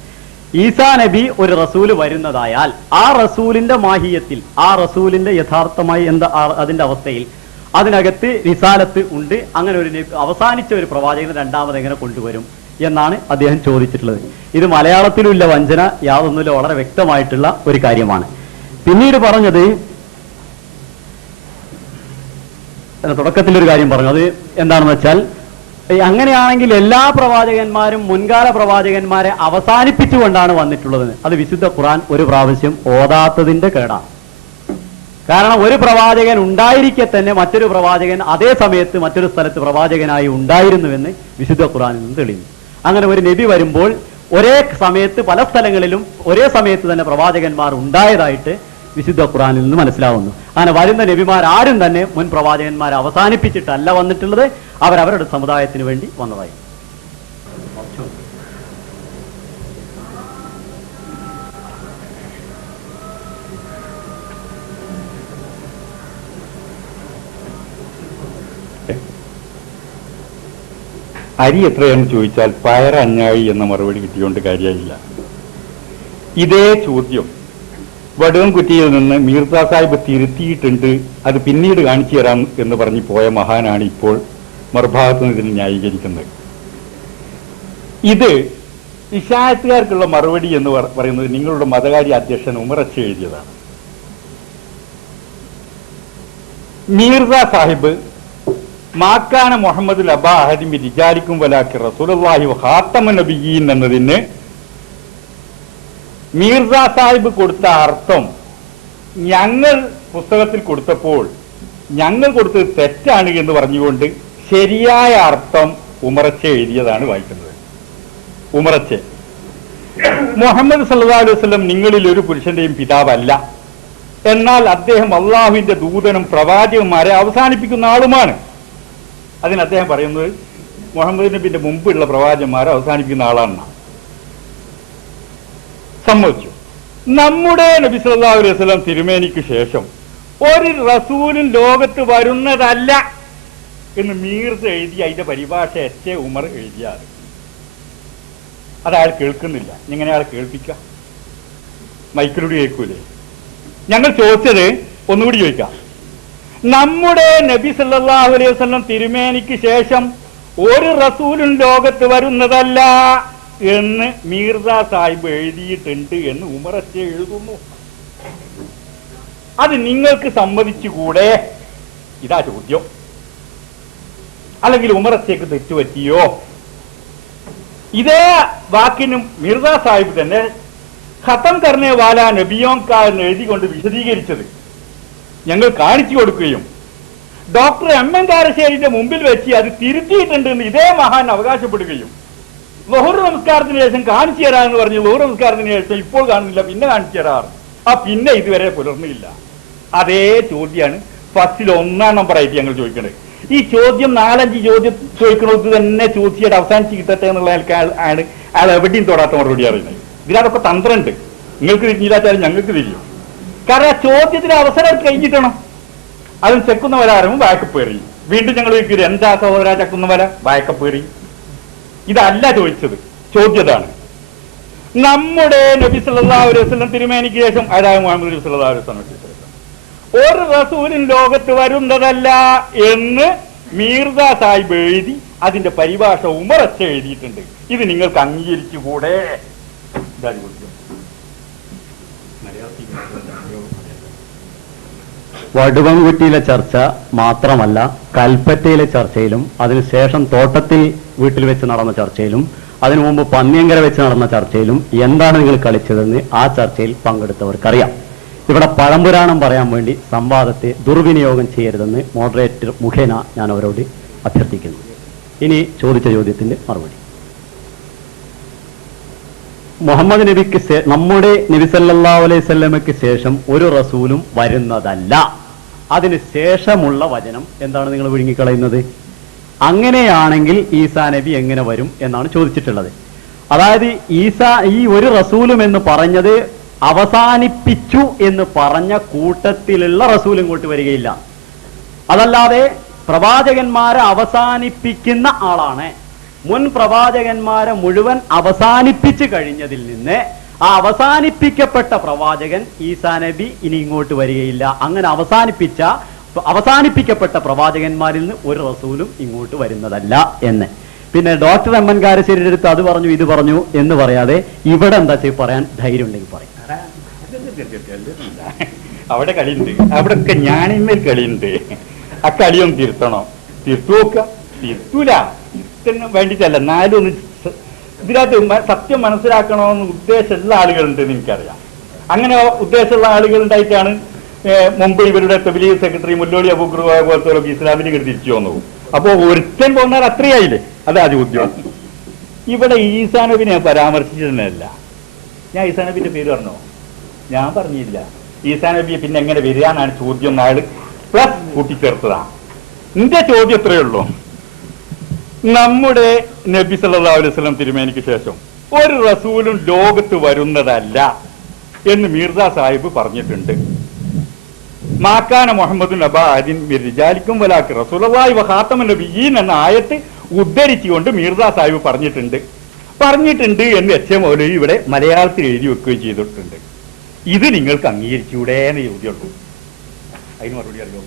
ഈസാ നബി ഒരു റസൂല് വരുന്നതായാൽ ആ റസൂലിന്റെ മാഹിയത്തിൽ, ആ റസൂലിന്റെ യഥാർത്ഥമായി എന്താ അതിന്റെ അവസ്ഥയിൽ അതിനകത്ത് റിസാലത്ത് ഉണ്ട്. അങ്ങനെ ഒരു അവസാനിച്ച ഒരു പ്രവാചകനെ രണ്ടാമത് എങ്ങനെ കൊണ്ടുവരും എന്നാണ് അദ്ദേഹം ചോദിച്ചിട്ടുള്ളത്. ഇത് മലയാളത്തിലുമില്ല വഞ്ചന, യാതൊന്നുമില്ല, വളരെ വ്യക്തമായിട്ടുള്ള ഒരു കാര്യമാണ്. പിന്നീട് പറഞ്ഞത്, തുടക്കത്തിലൊരു കാര്യം പറഞ്ഞു, അത് എന്താണെന്ന് വെച്ചാൽ, അങ്ങനെയാണെങ്കിൽ എല്ലാ പ്രവാചകന്മാരും മുൻകാല പ്രവാചകന്മാരെ അവസാനിപ്പിച്ചുകൊണ്ടാണ് വന്നിട്ടുള്ളത്. അത് വിശുദ്ധ ഖുർആൻ ഒരു പ്രാവശ്യം ഓതാത്തതിന്റെ കേടാണ്. കാരണം ഒരു പ്രവാചകൻ ഉണ്ടായിരിക്കെ തന്നെ മറ്റൊരു പ്രവാചകൻ അതേ സമയത്ത് മറ്റൊരു സ്ഥലത്ത് പ്രവാചകനായി ഉണ്ടായിരുന്നുവെന്ന് വിശുദ്ധ ഖുർആനിൽ നിന്ന് തെളിയുന്നു. അങ്ങനെ ഒരു നബി വരുമ്പോൾ ഒരേ സമയത്ത് പല സ്ഥലങ്ങളിലും ഒരേ സമയത്ത് തന്നെ പ്രവാചകന്മാർ ഉണ്ടായതായിട്ട് വിശുദ്ധ ഖുർആനിൽ നിന്ന് മനസ്സിലാവുന്നു. അങ്ങനെ വരുന്ന നബിമാരാരും തന്നെ മുൻ പ്രവാചകന്മാരെ അവസാനിപ്പിച്ചിട്ടല്ല വന്നിട്ടുള്ളത്, അവരവരുടെ സമുദായത്തിന് വേണ്ടി വന്നതായി. അരി എത്രയാണെന്ന് ചോദിച്ചാൽ പയർ അഞ്ഞാഴി എന്ന മറുപടി കിട്ടിയോണ്ട് കാര്യമായില്ല. ഇതേ ചോദ്യം വടുവൻകുറ്റിയിൽ നിന്ന് മീർസ സാഹിബ് തിരുത്തിയിട്ടുണ്ട്, അത് പിന്നീട് കാണിച്ചു തരാം എന്ന് പറഞ്ഞ് പോയ മഹാനാണ് ഇപ്പോൾ മറുഭാഗത്ത് നിന്ന് ഇതിന് ന്യായീകരിക്കുന്നത്. ഇത് ഇശായത്തുകാർക്കുള്ള മറുപടി എന്ന് പറയുന്നത് നിങ്ങളുടെ മതകാര്യ അധ്യക്ഷൻ ഉമറച്ച എഴുതിയതാണ്. മീർസ സാഹിബ് മാക്കാന മുഹമ്മദ് അബാ അഹദിം റിജാലിക്കും വലാക്കി റസൂലുള്ളാഹി ഖാത്തമുൻ നബിയ്യീൻ എന്നതിന് മീർസ സാഹിബ് കൊടുത്ത അർത്ഥം ഞങ്ങൾ പുസ്തകത്തിൽ കൊടുത്തപ്പോൾ ഞങ്ങൾ കൊടുത്തത് തെറ്റാണ് എന്ന് പറഞ്ഞുകൊണ്ട് ശരിയായ അർത്ഥം ഉമറച്ച എഴുതിയതാണ് വായിക്കുന്നത്. ഉമറച്ച മുഹമ്മദ് സല്ലല്ലാഹു അലൈഹി വസല്ലം നിങ്ങളിൽ ഒരു പുരുഷന്റെയും പിതാവല്ല, എന്നാൽ അദ്ദേഹം അള്ളാഹുവിന്റെ ദൂതനും പ്രവാചകന്മാരെ അവസാനിപ്പിക്കുന്ന ആളുമാണ്. അതിന് അദ്ദേഹം പറയുന്നത് മുഹമ്മദ് നബിന്റെ മുമ്പുള്ള പ്രവാചകന്മാരെ അവസാനിപ്പിക്കുന്ന ആളാണ്. സമ്മതിച്ചു. നമ്മുടെ നബി സല്ലല്ലാഹു അലൈഹി വസല്ലം തിരുമേനിക്ക് ശേഷം ഒരു റസൂലും ലോകത്ത് വരുന്നതല്ല എന്ന് മീർസ് എഴുതി അതിന്റെ പരിഭാഷ എച്ച് ഉമർ എഴുതിയാൽ അതയാൾ കേൾക്കുന്നില്ല. ഇങ്ങനെ അയാൾ കേൾപ്പിക്ക, മൈക്കിലൂടെ കേൾക്കൂലേ? ഞങ്ങൾ ചോദിച്ചത് ഒന്നുകൂടി ചോദിക്കാം. നമ്മുടെ നബി സല്ലല്ലാഹു അലൈഹി വസല്ലം തിരുമേനിക്ക് ശേഷം ഒരു റസൂലും ലോകത്ത് വരുന്നതല്ല എന്ന് മീർസ സാഹിബ് എഴുതിയിട്ടുണ്ട് എന്ന് ഉമറച്ച എഴുതുന്നു. അത് നിങ്ങൾക്ക് സമ്മതിച്ചുകൂടെ? ഇതാ ചോദ്യം. അല്ലെങ്കിൽ ഉമറച്ചയ്ക്ക് തെറ്റുപറ്റിയോ? ഇതേ വാക്കിനും മിർസ സാഹിബ് തന്നെ ഖത്തം കർണേ വാല നബിയോങ്ക എന്ന് എഴുതിക്കൊണ്ട് വിശദീകരിച്ചത് ഞങ്ങൾ കാണിച്ചു കൊടുക്കുകയും ഡോക്ടർ എം എൻ കാരശ്ശേരിന്റെ മുമ്പിൽ വെച്ച് അത് തിരുത്തിയിട്ടുണ്ട് എന്ന് ഇതേ മഹാൻ അവകാശപ്പെടുകയും ളുഹുർ നമസ്കാരത്തിന് ശേഷം കാണിച്ചു തരാമെന്ന് പറഞ്ഞു. ളുഹുർ നമസ്കാരത്തിന് ശേഷം ഇപ്പോൾ കാണുന്നില്ല, പിന്നെ കാണിച്ചു തരാറ്. പിന്നെ ഇതുവരെ പുലർന്നില്ല. അതേ ചോദ്യമാണ് ഫസ്റ്റിൽ 1-ാം നമ്പറായിട്ട് ഞങ്ങൾ ചോദിക്കുന്നത്. ഈ ചോദ്യം 4-5 ചോദ്യം ചോദിക്കുന്നത് തന്നെ ചോദിച്ചിട്ട് അവസാനിച്ച് കിട്ടട്ടെ എന്നുള്ള ആണ് അയാൾ എവിടെയും തൊടാത്ത മറുപടി അറിയുന്നത്. ഇതിലതൊക്കെ തന്ത്രമുണ്ട്. നിങ്ങൾക്ക് തിരിഞ്ഞില്ലാച്ചാലും ഞങ്ങൾക്ക് തിരിയും. കാരണം ആ ചോദ്യത്തിന് അവസരം കഴിഞ്ഞിട്ടണം. അതും ചെക്കുന്നവരാരും വായക്കപ്പേറി. വീണ്ടും ഞങ്ങൾ ചോദിക്കരുത് എന്താ സഹോദര ചെക്കുന്നവര വായക്കപ്പേറി. ഇതല്ല ചോദിച്ചത്, ചോദ്യതാണ്. നമ്മുടെ നബി സല്ലല്ലാഹു അലൈഹി വസല്ലം തിരുമേനിക്ക് ശേഷം അതായത് മുഹമ്മദ് നബി സല്ലല്ലാഹു അലൈഹി വസല്ലം ഒരു റസൂലും ലോകത്ത് വരുന്നതല്ല എന്ന് മീർസ സാഹിബ് എഴുതി അതിന്റെ പരിഭാഷ ഉമറച്ച എഴുതിയിട്ടുണ്ട്. ഇത് നിങ്ങൾക്ക് അംഗീകരിച്ചുകൂടെ? വടുവൻകുറ്റിയിലെ ചർച്ച മാത്രമല്ല, കൽപ്പറ്റയിലെ ചർച്ചയിലും അതിനുശേഷം തോട്ടത്തിൽ വീട്ടിൽ വെച്ച് നടന്ന ചർച്ചയിലും അതിനു മുമ്പ് പന്നിയങ്കര വെച്ച് നടന്ന ചർച്ചയിലും എന്താണ് നിങ്ങൾ കളിച്ചതെന്ന് ആ ചർച്ചയിൽ പങ്കെടുത്തവർക്കറിയാം. ഇവിടെ പഴംപുരാണം പറയാൻ വേണ്ടി സംവാദത്തെ ദുർവിനിയോഗം ചെയ്യരുതെന്ന് മോഡറേറ്റർ മുഖേന ഞാൻ അവരോട് അഭ്യർത്ഥിക്കുന്നു. ഇനി ചോദിച്ച ചോദ്യത്തിന്റെ മറുപടി. മുഹമ്മദ് നബിക്ക് നമ്മുടെ നബി സല്ലല്ലാഹു അലൈഹി വസല്ലമയ്ക്ക് ശേഷം ഒരു റസൂലും വരുന്നതല്ല. അതിന് ശേഷമുള്ള വചനം എന്താണ് നിങ്ങൾ വിഴുങ്ങിക്കളയുന്നത്? അങ്ങനെയാണെങ്കിൽ ഈസാ നബി എങ്ങനെ വരും എന്നാണ് ചോദിച്ചിട്ടുള്ളത്. അതായത് ഈ ഒരു റസൂലും എന്ന് പറഞ്ഞത് അവസാനിപ്പിച്ചു എന്ന് പറഞ്ഞ കൂട്ടത്തിലുള്ള റസൂൽ ഇങ്ങോട്ട് വരികയില്ല. അതല്ലാതെ പ്രവാചകന്മാരെ അവസാനിപ്പിക്കുന്ന ആളാണ്. മുൻ പ്രവാചകന്മാരെ മുഴുവൻ അവസാനിപ്പിച്ചു കഴിഞ്ഞതിൽ നിന്ന് ആ അവസാനിപ്പിക്കപ്പെട്ട പ്രവാചകൻ ഈസാ നബി ഇനി ഇങ്ങോട്ട് വരികയില്ല. അങ്ങനെ അവസാനിപ്പിക്കപ്പെട്ട പ്രവാചകന്മാരിൽ നിന്ന് ഒരു റസൂലും ഇങ്ങോട്ട് വരുന്നതല്ല എന്ന്. പിന്നെ ഡോക്ടർ എം എൻ കാരശ്ശേരിയുടെ അടുത്ത് അത് പറഞ്ഞു ഇത് പറഞ്ഞു എന്ന് പറയാതെ ഇവിടെ എന്താ പറയാൻ ധൈര്യം ഉണ്ടെങ്കിൽ പറയും. അവിടെ കളിയുണ്ട്, അവിടെയൊക്കെ ഞാനിന്മേൽ കളിയുണ്ട്. ആ കളിയൊന്നും തിരുത്തണോ? തിരുത്തുവോക്ക? തിരുത്തൂല. തിരുത്തിന് വേണ്ടിയിട്ടല്ല, എന്നാലും ഒന്ന് ഇതിനകത്ത് സത്യം മനസ്സിലാക്കണമെന്ന് ഉദ്ദേശമുള്ള ആളുകളുണ്ട് എനിക്കറിയാം. അങ്ങനെ ഉദ്ദേശമുള്ള ആളുകളുണ്ടായിട്ടാണ് മുമ്പ് ഇവരുടെ തബ്ലീഗ് സെക്രട്ടറി മുല്ലോളി അബൂഖുറ പോലത്തെ ഇസ്ലാമിലേക്ക് തിരിച്ചു വന്നു. അപ്പോ ഒരുത്തൻ പോന്നാൽ അത്രയായില്ലേ? അതാ ചോദ്യം. ഇവിടെ ഈസാ നബിനെ പരാമർശിച്ചിരുന്നല്ല. ഞാൻ ഈസാ നബിന്റെ പേര് പറഞ്ഞോ? ഞാൻ പറഞ്ഞില്ല. ഈസാ നബിയെ പിന്നെ എങ്ങനെ വരികയെന്നാണ് ചോദ്യം. നാള് പ്ലസ് കൂട്ടിച്ചേർത്തതാ. എന്റെ ചോദ്യം എത്രയേ ഉള്ളൂ. നമ്മുടെ നബി സല്ലല്ലാഹു അലൈഹി വസല്ലം തിരുമേനിക്ക് ശേഷം ഒരു റസൂലും ലോകത്ത് വരുന്നതല്ല എന്ന് മീർസ സാഹിബ് പറഞ്ഞിട്ടുണ്ട്. മാക്കാന മുഹമ്മദ് നബാദിൻ റിജാലിക്കും വലാക്കി റസൂലുള്ളാഹി വഖാതമുൻ നബിയ്യീൻ എന്ന ആയത്ത് ഉദ്ധരിച്ചുകൊണ്ട് മീർസ സാഹിബ് പറഞ്ഞിട്ടുണ്ട് എന്ന് എച്ച് എം മൗലവി ഇവിടെ മലയാളത്തിൽ എഴുതി വെക്കുകയും ചെയ്തിട്ടുണ്ട്. ഇത് നിങ്ങൾക്ക് അംഗീകരിച്ചൂടെ എന്ന് ചോദ്യമുള്ളൂ. അതിന് മറുപടി അറിയാം.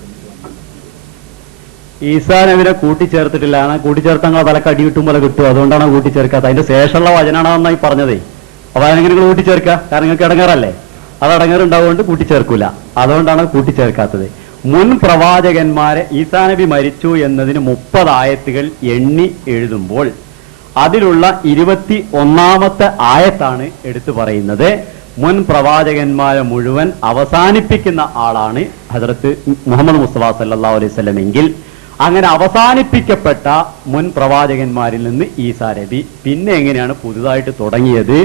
ഈസാ നബിനെ കൂട്ടിച്ചേർത്തിട്ടില്ല. കൂട്ടിച്ചേർത്തങ്ങളെ തലക്ക് അടി കിട്ടും പോലെ കിട്ടും. അതുകൊണ്ടാണ് കൂട്ടിച്ചേർക്കാത്ത. അതിന്റെ ശേഷമുള്ള വചനാണെന്നായി പറഞ്ഞതേ. അപ്പൊ അതിനെങ്ങനെ നിങ്ങൾ കൂട്ടിച്ചേർക്കുക? കാരണം നിങ്ങൾക്ക് ഇടങ്ങേറല്ലേ? അത് ഇടങ്ങേറുണ്ടാവുകൊണ്ട് കൂട്ടിച്ചേർക്കൂല. അതുകൊണ്ടാണ് കൂട്ടിച്ചേർക്കാത്തത്. മുൻ പ്രവാചകന്മാരെ ഈസാ നബി മരിച്ചു എന്നതിന് 30 ആയത്തുകൾ എണ്ണി എഴുതുമ്പോൾ അതിലുള്ള 21ാമത്തെ ആയത്താണ് എടുത്തു പറയുന്നത്. മുൻ പ്രവാചകന്മാരെ മുഴുവൻ അവസാനിപ്പിക്കുന്ന ആളാണ് ഹദ്റത്ത് മുഹമ്മദ് മുസ്തഫ സല്ലല്ലാഹു അലൈഹി വസല്ലം എങ്കിൽ അങ്ങനെ അവസാനിപ്പിക്കപ്പെട്ട മുൻ പ്രവാചകന്മാരിൽ നിന്ന് ഈസാ നബി പിന്നെ എങ്ങനെയാണ് പുതുതായിട്ട് തുടങ്ങിയത്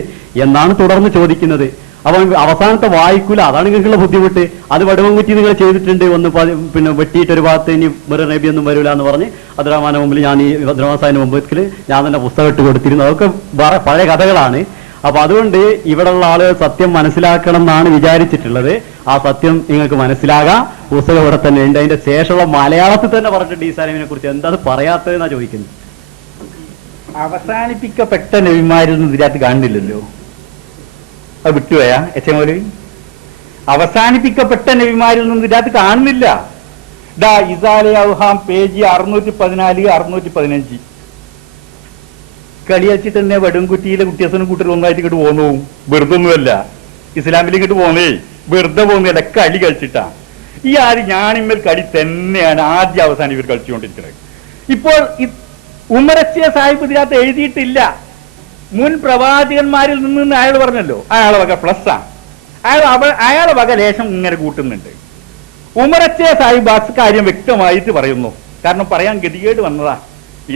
എന്നാണ് തുടർന്ന് ചോദിക്കുന്നത്. അപ്പൊ അവസാനത്തെ വായിക്കൂല, അതാണ് നിങ്ങൾക്കുള്ള ബുദ്ധിമുട്ട്. അത് വടുവൻകുറ്റി നിങ്ങൾ ചെയ്തിട്ടുണ്ട്, ഒന്ന് പിന്നെ വെട്ടിയിട്ട് ഒരു ഭാഗത്ത് ഇനി വേറെ നബി ഒന്നും വരില്ല എന്ന് പറഞ്ഞ് അബ്ദുറഹ്മാന്റെ മുമ്പിൽ ഞാൻ ഈ അബ്ദുറഹ്മാൻ സാഹിബിന്റെ മുമ്പിൽ ഞാൻ തന്നെ പുസ്തകം ഇട്ട് കൊടുത്തിരുന്നു. അതൊക്കെ വേറെ പഴയ കഥകളാണ്. അപ്പൊ അതുകൊണ്ട് ഇവിടെയുള്ള ആളുകൾ സത്യം മനസ്സിലാക്കണം എന്നാണ് വിചാരിച്ചിട്ടുള്ളത്. ആ സത്യം നിങ്ങൾക്ക് മനസ്സിലാകാം. പുസ്തകം ഇവിടെ തന്നെ ഉണ്ട്. അതിന്റെ ശേഷമുള്ള മലയാളത്തിൽ തന്നെ പറഞ്ഞിട്ടുണ്ട് ഈസാ നബിനെ കുറിച്ച്. എന്താ അത് പറയാത്തതെന്നാ ചോദിക്കുന്നത്. അവസാനിപ്പിക്കപ്പെട്ട നബിമാരിൽ നിന്ന് ഇതിനകത്ത് കാണുന്നില്ലല്ലോ. അത് വിട്ടുപോയാ എച്ചമോലി? അവസാനിപ്പിക്കപ്പെട്ട നബിമാരിൽ നിന്ന് ഇതിനകത്ത് കാണുന്നില്ല. ദാ ഇസാലെ ഔഹാം പേജ് 614 615 കളിയച്ചിട്ട് തന്നെ വടുംകുറ്റിയിലെ കുട്ടിയസനും കൂട്ടരും ഒന്നായിട്ട് ഇങ്ങോട്ട് പോന്നു. വെറുതെ ഒന്നുമല്ല, ഇസ്ലാമിലേക്ക് ഇങ്ങോട്ട് പോന്നേ വെറുതെ പോകുന്നതല്ല, കളി കളിച്ചിട്ടാ. ഈ ആര് ഞാനിമ്മൽ കളി തന്നെയാണ് ആദ്യം അവസാനം ഇവർ കളിച്ചുകൊണ്ടിരിക്കുന്നത്. ഇപ്പോൾ ഉമറച്ചിയ സാഹിബ് ഇതിനകത്ത് എഴുതിയിട്ടില്ല. മുൻ പ്രവാചകന്മാരിൽ നിന്ന് അയാൾ പറഞ്ഞല്ലോ, അയാളെ വക പ്ലസ്സാ. അയാളെ വക ലേശം ഇങ്ങനെ കൂട്ടുന്നുണ്ട്. ഉമറച്ചിയ സാഹിബ് ആ കാര്യം വ്യക്തമായിട്ട് പറയുന്നു. കാരണം പറയാൻ ഗതികേട് വന്നതാ.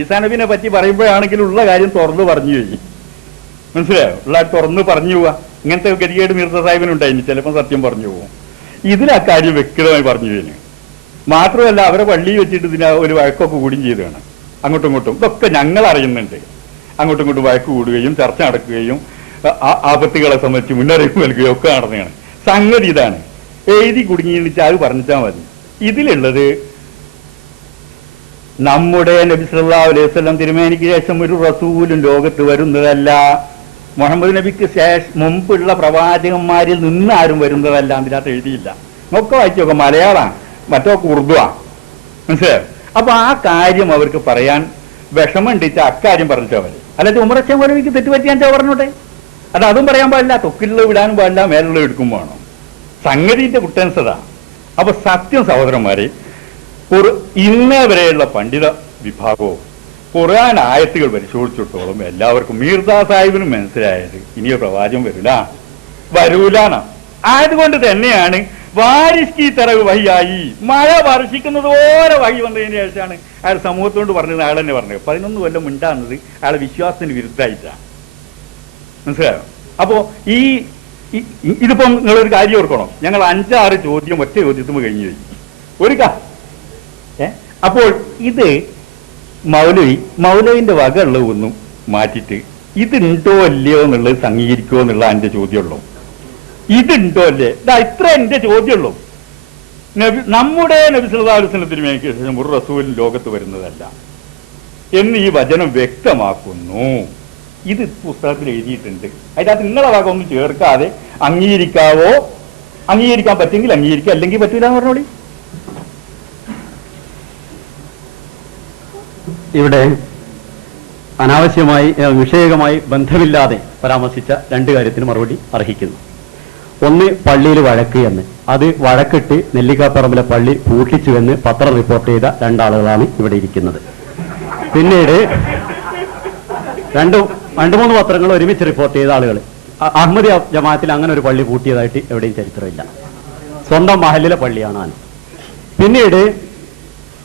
ഈസാ നബിനെ പറ്റി പറയുമ്പോഴാണെങ്കിലും ഉള്ള കാര്യം തുറന്നു പറഞ്ഞു പോയി. മനസ്സിലായോ? ഉള്ള തുറന്ന് പറഞ്ഞു പോവാ. ഇങ്ങനത്തെ ഗതികേട് മിർസ സാഹിബിനുണ്ടായിരുന്നു. ചിലപ്പോൾ സത്യം പറഞ്ഞു പോകും. ഇതിൽ ആ കാര്യം വ്യക്തമായി പറഞ്ഞു പോയിന്. മാത്രമല്ല അവരെ പള്ളിയിൽ വെച്ചിട്ട് ഇതിന് ഒരു വഴക്കൊക്കെ കൂടുകയും ചെയ്തതാണ്. അങ്ങോട്ടും ഇങ്ങോട്ടും ഇതൊക്കെ ഞങ്ങൾ അറിയുന്നുണ്ട്. അങ്ങോട്ടും ഇങ്ങോട്ടും വഴക്ക് കൂടുകയും ചർച്ച നടക്കുകയും ആപത്തുകളെ സംബന്ധിച്ച് മുന്നറിയിപ്പ് നൽകുകയും ഒക്കെ നടന്നതാണ്. സംഗതി ഇതാണ്. എഴുതി കുടുങ്ങിയിട്ട് അത് പറഞ്ഞാൽ മതി. ഇതിലുള്ളത് നമ്മുടെ നബി സല്ലല്ലാഹു അലൈഹി വസല്ലം തിരുമേനിക്ക് ശേഷം ഒരു റസൂലും ലോകത്ത് വരുന്നതല്ല. മുഹമ്മദ് നബിക്ക് മുമ്പുള്ള പ്രവാചകന്മാരിൽ നിന്ന് ആരും വരുന്നതല്ല. അതിനകത്ത് എഴുതിയില്ല. ഒക്കെ വായിച്ചോക്കെ മലയാളമാണ്, മറ്റൊക്കെ ഉറുദുവാ. മനസ്സിലായോ? അപ്പൊ ആ കാര്യം അവർക്ക് പറയാൻ വിഷമമുണ്ടിച്ച അക്കാര്യം പറഞ്ഞാൽ മതി. അല്ലാതെ ഉമറച്ച മൗലവിക്ക് തെറ്റുപറ്റിയാൻ പറഞ്ഞോട്ടെ. അതും പറയാൻ പാടില്ല, തൊക്കിലുള്ള വിടാനും പാടില്ല, മേലുള്ള എടുക്കും വേണം. സംഗതിന്റെ കുട്ടൻസത. അപ്പൊ സത്യം സഹോദരന്മാരെ, ഇന്നേ വരെയുള്ള പണ്ഡിത വിഭാഗവും ഖുർആൻ ആയത്തുകൾ പരിശോധിച്ചിടത്തോളം എല്ലാവർക്കും മീർദാ സാഹിബിനും മനസ്സിലായത് ഇനിയോ പ്രവാചകം വരൂലാണ്. ആയതുകൊണ്ട് തന്നെയാണ് വാരിഷ്കി തറവ് വഹിയായി, മഴ വർഷിക്കുന്നത് പോലെ വഹി വന്നതിന് ശേഷമാണ് അയാൾ സമൂഹത്തോട് പറഞ്ഞത്. അയാൾ തന്നെ പറഞ്ഞത് 11 കൊല്ലം ഉണ്ടാകുന്നത് അയാളെ വിശ്വാസത്തിന് വിരുദ്ധമായിട്ടാണ്. മനസ്സിലായോ? അപ്പോ ഇതിപ്പം നിങ്ങളൊരു കാര്യം ഓർക്കണം. ഞങ്ങൾ 5-6 ചോദ്യം ഒറ്റ ചോദ്യത്തുമ്പോൾ കഴിഞ്ഞു പോയി. ഒരു അപ്പോൾ ഇത് മൗലവിന്റെ വക ഉള്ളതൊന്നും മാറ്റിയിട്ട് ഇതുണ്ടോ അല്ലയോ എന്നുള്ളത് അംഗീകരിക്കുമോ എന്നുള്ള എന്റെ ചോദ്യമുള്ളൂ. ഇതുണ്ടോ അല്ലേ? ഇത്ര എന്റെ ചോദ്യമുള്ളൂ. നമ്മുടെ നബി സല്ലല്ലാഹു അലൈഹി വസല്ലം ശേഷം ഒരു റസൂലും ലോകത്ത് വരുന്നതല്ല എന്ന് ഈ വചനം വ്യക്തമാക്കുന്നു. ഇത് പുസ്തകത്തിൽ എഴുതിയിട്ടുണ്ട്. അതിനകത്ത് നിങ്ങളെ ഭാഗം ഒന്നും ചേർക്കാതെ അംഗീകരിക്കാൻ പറ്റുമെങ്കിൽ അംഗീകരിക്കുക, അല്ലെങ്കിൽ പറ്റൂല എന്ന് പറഞ്ഞോളി. ഇവിടെ അനാവശ്യമായി വിഷയകമായി ബന്ധമില്ലാതെ പരാമർശിച്ച 2 കാര്യത്തിന് മറുപടി അർഹിക്കുന്നു. ഒന്ന്, പള്ളിയിൽ വഴക്ക് എന്ന്. അത് വഴക്കിട്ട് നെല്ലിക്കാപ്പറമ്പിലെ പള്ളി പൂട്ടിച്ചുവെന്ന് പത്രം റിപ്പോർട്ട് ചെയ്ത 2 ആളുകളാണ് ഇവിടെ ഇരിക്കുന്നത്. പിന്നീട് 2-3 പത്രങ്ങൾ ഒരുമിച്ച് റിപ്പോർട്ട് ചെയ്ത ആളുകൾ. അഹമ്മദി ജമാഅത്തിൽ അങ്ങനെ ഒരു പള്ളി പൂട്ടിയതായിട്ട് എവിടെയും ചരിത്രമില്ല. സ്വന്തം മഹലിലെ പള്ളിയാണ്. പിന്നീട്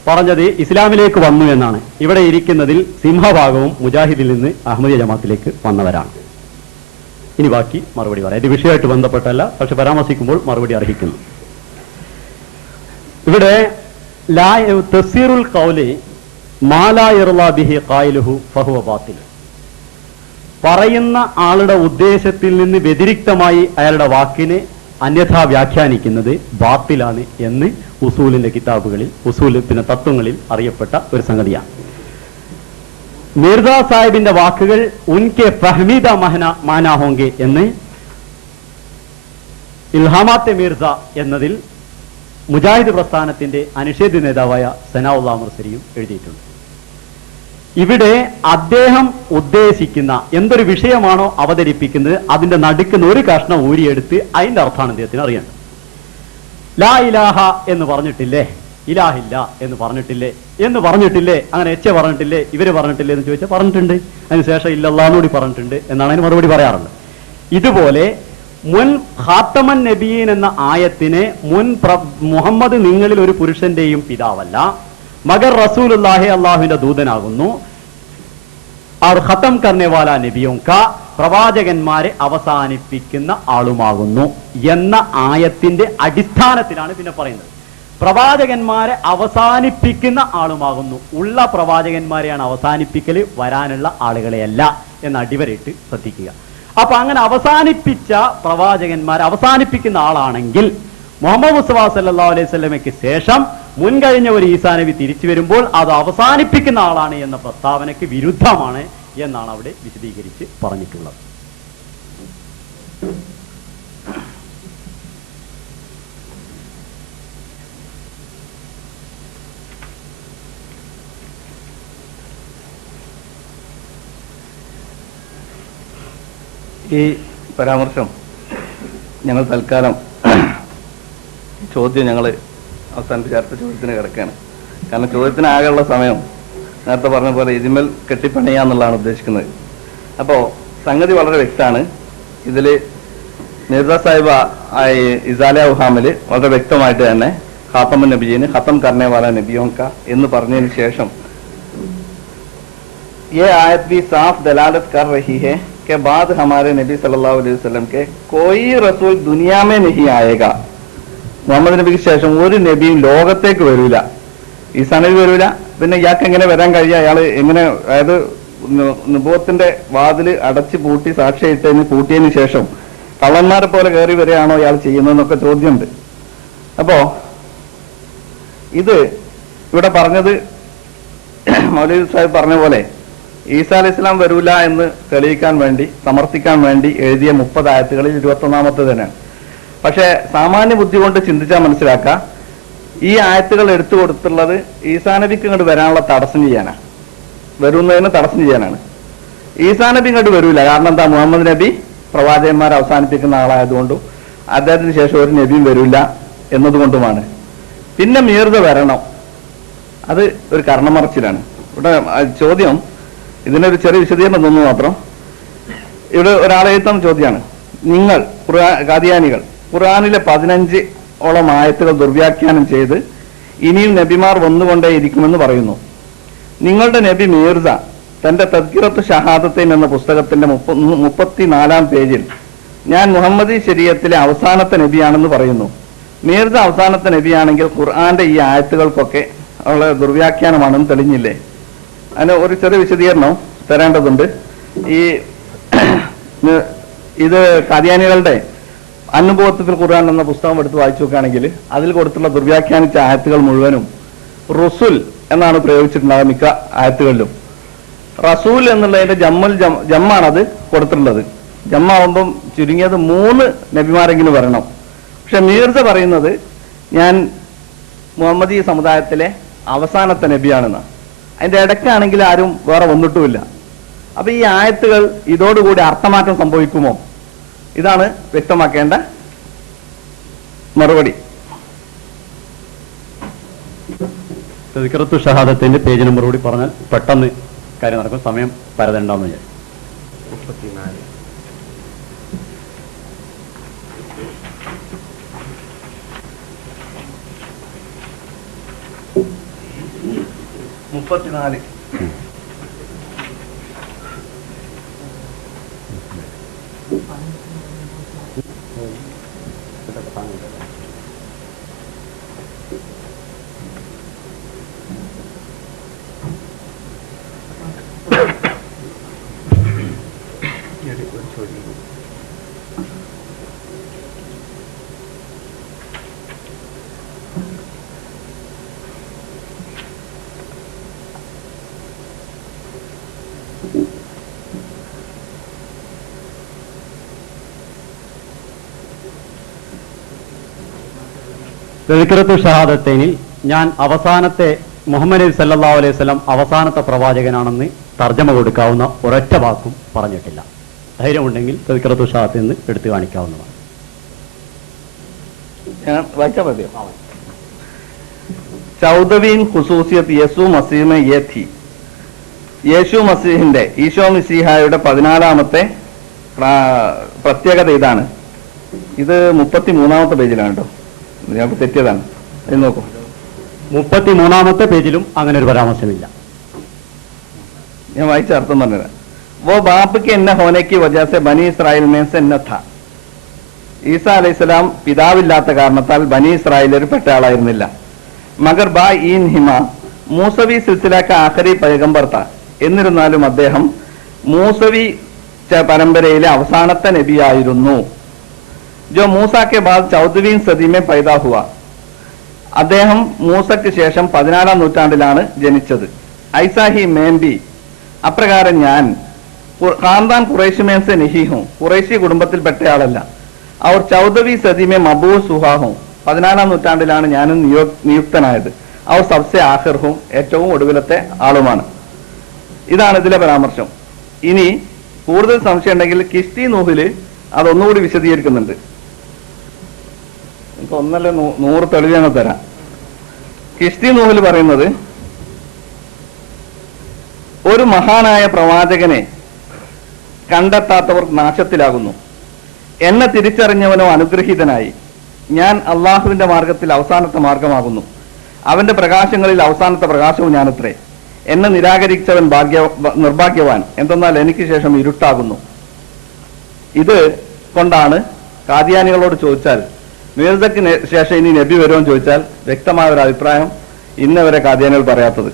പറഞ്ഞത് ഇസ്ലാമിലേക്ക് വന്നു എന്നാണ്. ഇവിടെ ഇരിക്കുന്നതിൽ സിംഹഭാഗവും മുജാഹിദിൽ നിന്ന് അഹമ്മദിയ ജമാഅത്തിലേക്ക് വന്നവരാണ്. ഇനി ബാക്കി മറുപടി പറയാം. ഇത് വിഷയമായിട്ട് ബന്ധപ്പെട്ടല്ല, പക്ഷെ പരാമർശിക്കുമ്പോൾ മറുപടി അർഹിക്കുന്നു. ഇവിടെ തഫ്സീറുൽ ഖൗലി മാ ലാ യർളാ ബിഹി ഖായിലുഹു ഫഹുവ ബാത്തിൽ. പറയുന്ന ആളുടെ ഉദ്ദേശത്തിൽ നിന്ന് വ്യതിരിക്തമായി അയാളുടെ വാക്കിനെ അന്യഥാ വ്യാഖ്യാനിക്കുന്നത് ബാത്തിലാണ് എന്ന് ഉസൂലിന്റെ കിതാബുകളിൽ, പിന്നെ തത്വങ്ങളിൽ അറിയപ്പെട്ട ഒരു സംഗതിയാണ്. മിർസ സാഹിബിന്റെ വാക്കുകൾ ഉൻകെ ഫഹ്മീദ മാനാ ഹോങ്കെ എന്ന് ഇൽഹാമാത്തെ മിർസ എന്നതിൽ മുജാഹിദ് പ്രസ്ഥാനത്തിന്റെ അനിഷേധ്യ നേതാവായ സനാഉല്ലാഹ് മുർസരിയും എഴുതിയിട്ടുണ്ട്. ഇവിടെ അദ്ദേഹം ഉദ്ദേശിക്കുന്ന എന്തൊരു വിഷയമാണോ അവതരിപ്പിക്കുന്നത് അതിന്റെ നടുക്കുന്ന ഒരു കഷ്ണം ഊരിയെടുത്ത് അതിന്റെ അർത്ഥമാണ് അദ്ദേഹത്തിന് അറിയേണ്ടത്. ലാ ഇലാഹ എന്ന് പറഞ്ഞിട്ടില്ലേ, ഇലാഹില്ല എന്ന് പറഞ്ഞിട്ടില്ലേ, അങ്ങനെ പറഞ്ഞിട്ടില്ലേ, ഇവര് പറഞ്ഞിട്ടില്ലേ എന്ന് ചോദിച്ചാൽ പറഞ്ഞിട്ടുണ്ട്. അതിനുശേഷം ഇല്ലല്ലാഹുകൂടി പറഞ്ഞിട്ടുണ്ട് എന്നാണ് അതിന് മറുപടി പറയാറുള്ളത്. ഇതുപോലെ മുൻ ഖാത്തമൻ നബിയീൻ എന്ന ആയത്തിനെ മുഹമ്മദ് നിങ്ങളിൽ ഒരു പുരുഷന്റെയും പിതാവല്ല, മഗർ റസൂലുള്ളാഹി അള്ളാഹുവിന്റെ ദൂതനാകുന്നു, और खत्म करने वाला नबियों का പ്രവാചകന്മാരെ അവസാനിപ്പിക്കുന്ന ആളുമാകുന്നു എന്ന ആയത്തിന്റെ അടിസ്ഥാനത്തിലാണ് പിന്നെ പറയുന്നത്. പ്രവാചകന്മാരെ അവസാനിപ്പിക്കുന്ന ആളുമാകുന്നു, ഉള്ള പ്രവാചകന്മാരെയാണ് അവസാനിപ്പിക്കൽ, വരാനുള്ള ആളുകളെയല്ല എന്ന് അടിവരയിട്ട് ശ്രദ്ധിക്കുക. അപ്പൊ അങ്ങനെ അവസാനിപ്പിച്ച പ്രവാചകന്മാരെ അവസാനിപ്പിക്കുന്ന ആളാണെങ്കിൽ മുഹമ്മദ് മുസ്തഫ സല്ലല്ലാഹു അലൈഹി വസല്ലമയ്ക്ക് ശേഷം മുൻകഴിഞ്ഞ ഒരു ഈസാ നബി തിരിച്ചു വരുമ്പോൾ അത് അവസാനിപ്പിക്കുന്ന ആളാണ് എന്ന പ്രസ്താവനയ്ക്ക് വിരുദ്ധമാണ് എന്നാണ് അവിടെ വിശദീകരിച്ച് പറഞ്ഞിട്ടുള്ളത്. ഈ പരാമർശം ഞങ്ങൾ തൽക്കാലം ചോദ്യം ഞങ്ങൾ അവസാനിപ്പിച്ച അടുത്ത ചോദ്യത്തിന് കിടക്കുകയാണ്. കാരണം ചോദ്യത്തിന് ആകെയുള്ള സമയം നേരത്തെ പറഞ്ഞ പോലെ ഇതിന്മേൽ കെട്ടിപ്പണിയാന്നുള്ളതാണ് ഉദ്ദേശിക്കുന്നത്. അപ്പോൾ സംഗതി വളരെ വ്യക്തമാണ്. ഇതിൽ മിർസ സാഹിബ് ഇസാല ഉഹാമിൽ വളരെ വ്യക്തമായിട്ട് തന്നെ ഖാത്തമുൻ നബിയീന് ഖത്തം കർനെ വാല നബിയോൻ കാ എന്ന് പറഞ്ഞതിന് ശേഷം ये आयत भी साफ दलालत कर रही है कि बाद हमारे नबी सल्लल्लाहु अलैहि वसल्लम के कोई रसूल दुनिया में नहीं आएगा. മുഹമ്മദ് നബിക്ക് ശേഷം ഒരു നബിയും ലോകത്തേക്ക് വരൂല, ഈസാ നബി വരൂല. പിന്നെ ഇയാൾക്ക് എങ്ങനെ വരാൻ കഴിയുക? അയാൾ എങ്ങനെ, അതായത് നുബുവത്തിന്റെ വാതിൽ അടച്ചു പൂട്ടി സാക്ഷിയിട്ടതിന് പൂട്ടിയതിന് ശേഷം കള്ളന്മാരെ പോലെ കയറി വരികയാണോ ഇയാൾ ചെയ്യുന്നതെന്നൊക്കെ ചോദ്യമുണ്ട്. അപ്പോ ഇത് ഇവിടെ പറഞ്ഞത് മൗലവി സാഹിബ് പറഞ്ഞ പോലെ ഈസാ അലൈഹി ഇസ്ലാം വരൂല എന്ന് തെളിയിക്കാൻ വേണ്ടി, സമർത്ഥിക്കാൻ വേണ്ടി എഴുതിയ 30 ആയത്തുകളിൽ 21ാമത്തെ തന്നെയാണ്. പക്ഷെ സാമാന്യ ബുദ്ധി കൊണ്ട് ചിന്തിച്ചാൽ മനസ്സിലാക്കാം, ഈ ആയത്തുകൾ എടുത്തു കൊടുത്തുള്ളത് ഈസാ നബിക്ക് ഇങ്ങോട്ട് വരാനുള്ള തടസ്സം ചെയ്യാനാണ്, വരുന്നതിന് തടസ്സം ചെയ്യാനാണ്. ഈസാ നബി ഇങ്ങോട്ട് വരൂല. കാരണം എന്താ? മുഹമ്മദ് നബി പ്രവാചകന്മാരെ അവസാനിപ്പിക്കുന്ന ആളായതുകൊണ്ടും അദ്ദേഹത്തിന് ശേഷം ഒരു നബിയും വരൂല എന്നതുകൊണ്ടുമാണ്. പിന്നെ മീർദ വരണം, അത് ഒരു കർണമറച്ചിലാണ്. ഇവിടെ ചോദ്യം, ഇതിനൊരു ചെറിയ വിശദീകരണം തോന്നുന്നു മാത്രം. ഇവിടെ ഒരാളെഴുത്തുന്ന ചോദ്യമാണ്, നിങ്ങൾ ഖാദിയാനികൾ ഖുർആനിലെ 15ഓളം ആയത്തുകൾ ദുർവ്യാഖ്യാനം ചെയ്ത് ഇനിയും നബിമാർ വന്നുകൊണ്ടേയിരിക്കുമെന്ന് പറയുന്നു. നിങ്ങളുടെ നബി മീർസ തന്റെ തദ്കിറത്ത് ഷഹാദത്തൈൻ എന്ന പുസ്തകത്തിന്റെ 34-ാം പേജിൽ ഞാൻ മുഹമ്മദി ശരീഅത്തിലെ അവസാനത്തെ നബിയാണെന്ന് പറയുന്നു. മീർസ അവസാനത്തെ നബിയാണെങ്കിൽ ഖുർആന്റെ ഈ ആയത്തുകൾക്കൊക്കെ ഉള്ള ദുർവ്യാഖ്യാനമാണെന്ന് തെളിഞ്ഞില്ലേ? അതിന് ഒരു ചെറിയ വിശദീകരണം തരേണ്ടതുണ്ട്. ഇത് ഖാദിയാനികളുടെ അനുഭവത്തിൽ ഖുർആൻ എന്ന പുസ്തകം എടുത്ത് വായിച്ചു നോക്കുകയാണെങ്കിൽ അതിൽ കൊടുത്തുള്ള ദുർവ്യാഖ്യാനിച്ച ആയത്തുകൾ മുഴുവനും റുസുൽ എന്നാണ് പ്രയോഗിച്ചിട്ടുണ്ടാകുക. മിക്ക ആയത്തുകളിലും റസൂൽ എന്നുള്ളതിന്റെ ജമ്മാണത് കൊടുത്തിട്ടുള്ളത്. ജമ്മാവുമ്പം ചുരുങ്ങിയത് 3 നബിമാരെങ്കിലും വരണം. പക്ഷെ മീർസ പറയുന്നത് ഞാൻ മുഹമ്മദി സമുദായത്തിലെ അവസാനത്തെ നബിയാണെന്ന്. അതിന്റെ ഇടയ്ക്കാണെങ്കിൽ ആരും വേറെ വന്നിട്ടുമില്ല. അപ്പൊ ഈ ആയത്തുകൾ ഇതോടുകൂടി അർത്ഥമാറ്റം സംഭവിക്കുമോ? ഇതാണ് വ്യക്തമാക്കേണ്ട മറുപടി. തദ്കിറത്തു ഷഹാദത്തിന്റെ പേജ് നമ്പർ കൂടി പറഞ്ഞാൽ പെട്ടെന്ന് കാര്യം നടക്കും. സമയം പരതുണ്ടാവുന്ന ഞാൻ 34. തദ്കിറത്തു ഷഹാദത്തൈനിൽ ഞാൻ അവസാനത്തെ മുഹമ്മദ് നബി സല്ലല്ലാഹു അലൈഹി വസല്ലം അവസാനത്തെ പ്രവാചകനാണെന്ന് തർജ്ജമ കൊടുക്കാവുന്ന ഒരൊറ്റ വാക്കും പറഞ്ഞിട്ടില്ല. ധൈര്യമുണ്ടെങ്കിൽ തദ്കിറത്തു ഷഹാദത്തിൽ നിന്ന് എടുത്തു കാണിക്കാവുന്നതാണ്. ഞാൻ വായിച്ചാൽ മതിയോ? ചൗദവീൻ ഖുസൂസിയത്ത് യേശു മസീഹ് യേ ഥി. യേശു മസീഹിന്റെ, ഈശോ മിശിഹായുടെ 14ാമത്തെ പ്രത്യേകത ഇതാണ്. ഇത് 33ാമത്തെ പേജിലാണ് കേട്ടോ, ഞാൻ തെറ്റിയതാണ്. ഇത് നോക്കൂ. 33-ാമത്തെ പേജിലും അങ്ങനെ ഒരു പരാമർശമില്ല. ഞാൻ വായിച്ച അർത്ഥം പറഞ്ഞത് वो बाप के न होने की वजह से बनी इसराइल में से न था. ഈസ അലൈഹിസ്സലാം പിതാവില്ലാത്ത കാരണത്താൽ ബനി ഇസ്രായേലിൽ പെട്ട ആളായിരുന്നില്ല. മഗർ ബാ ഈൻ ഹിമ മൂസവി സിൽസിലക്ക് ആഖരി പൈഗംബർ താ. എന്നിരുന്നാലും അദ്ദേഹം മൂസവി പരമ്പരയിലെ അവസാനത്തെ നബിയായിരുന്നു. ജോ മൂസ കെ ബാദ് 14വീം സദി में पैदा हुआ. അദ്ദേഹം മൂസയ്ക്ക് ശേഷം 14-ാം നൂറ്റാണ്ടിലാണ് ജനിച്ചത്. ഐസാ ഹി മേം ബി, അപ്രകാരം ഞാൻ ഖാൻദാൻ ഖുറൈശ് മേം സെ നഹി ഹൂം, ഖുറൈശി കുടുംബത്തിൽപ്പെട്ടയാളല്ല. അവർ 14വീ സദി में മബൂസ് ഹുവാ ഹൂം, 14-ാം നൂറ്റാണ്ടിലാണ് ഞാനും നിയുക്തനായത്. അവർ സബ്സെ ആഖിർ ഹൂം, ഏറ്റവും ഒടുവിലത്തെ ആളുമാണ്. ഇതാണ് ഇതിലെ പരാമർശം. ഇനി കൂടുതൽ സംശയം ഉണ്ടെങ്കിൽ കിഷ്തി നൂഹില് അതൊന്നുകൂടി വിശദീകരിക്കുന്നുണ്ട്. എനിക്ക് 100 തെളിവ് ഞങ്ങൾ തരാം. കിഷ്തി നൂഹിൽ പറയുന്നത്, ഒരു മഹാനായ പ്രവാചകനെ കണ്ടെത്താത്തവർ നാശത്തിലാകുന്നു. എന്നെ തിരിച്ചറിഞ്ഞവനോ അനുഗ്രഹീതനായി. ഞാൻ അള്ളാഹുവിന്റെ മാർഗത്തിൽ അവസാനത്തെ മാർഗമാകുന്നു. അവന്റെ പ്രകാശങ്ങളിൽ അവസാനത്തെ പ്രകാശവും ഞാനത്രേ. എന്നെ നിരാകരിച്ചവൻ നിർഭാഗ്യവാൻ, എന്തെന്നാൽ എനിക്ക് ശേഷം ഇരുട്ടാകുന്നു. ഇത് കൊണ്ടാണ് കാദിയാനികളോട് ചോദിച്ചാൽ മീർസയ്ക്ക് ശേഷം ഇനി നബി വരുമെന്ന് ചോദിച്ചാൽ വ്യക്തമായ ഒരു അഭിപ്രായം ഇന്നവരെ കാദിയാനികൾ പറയാത്തത്.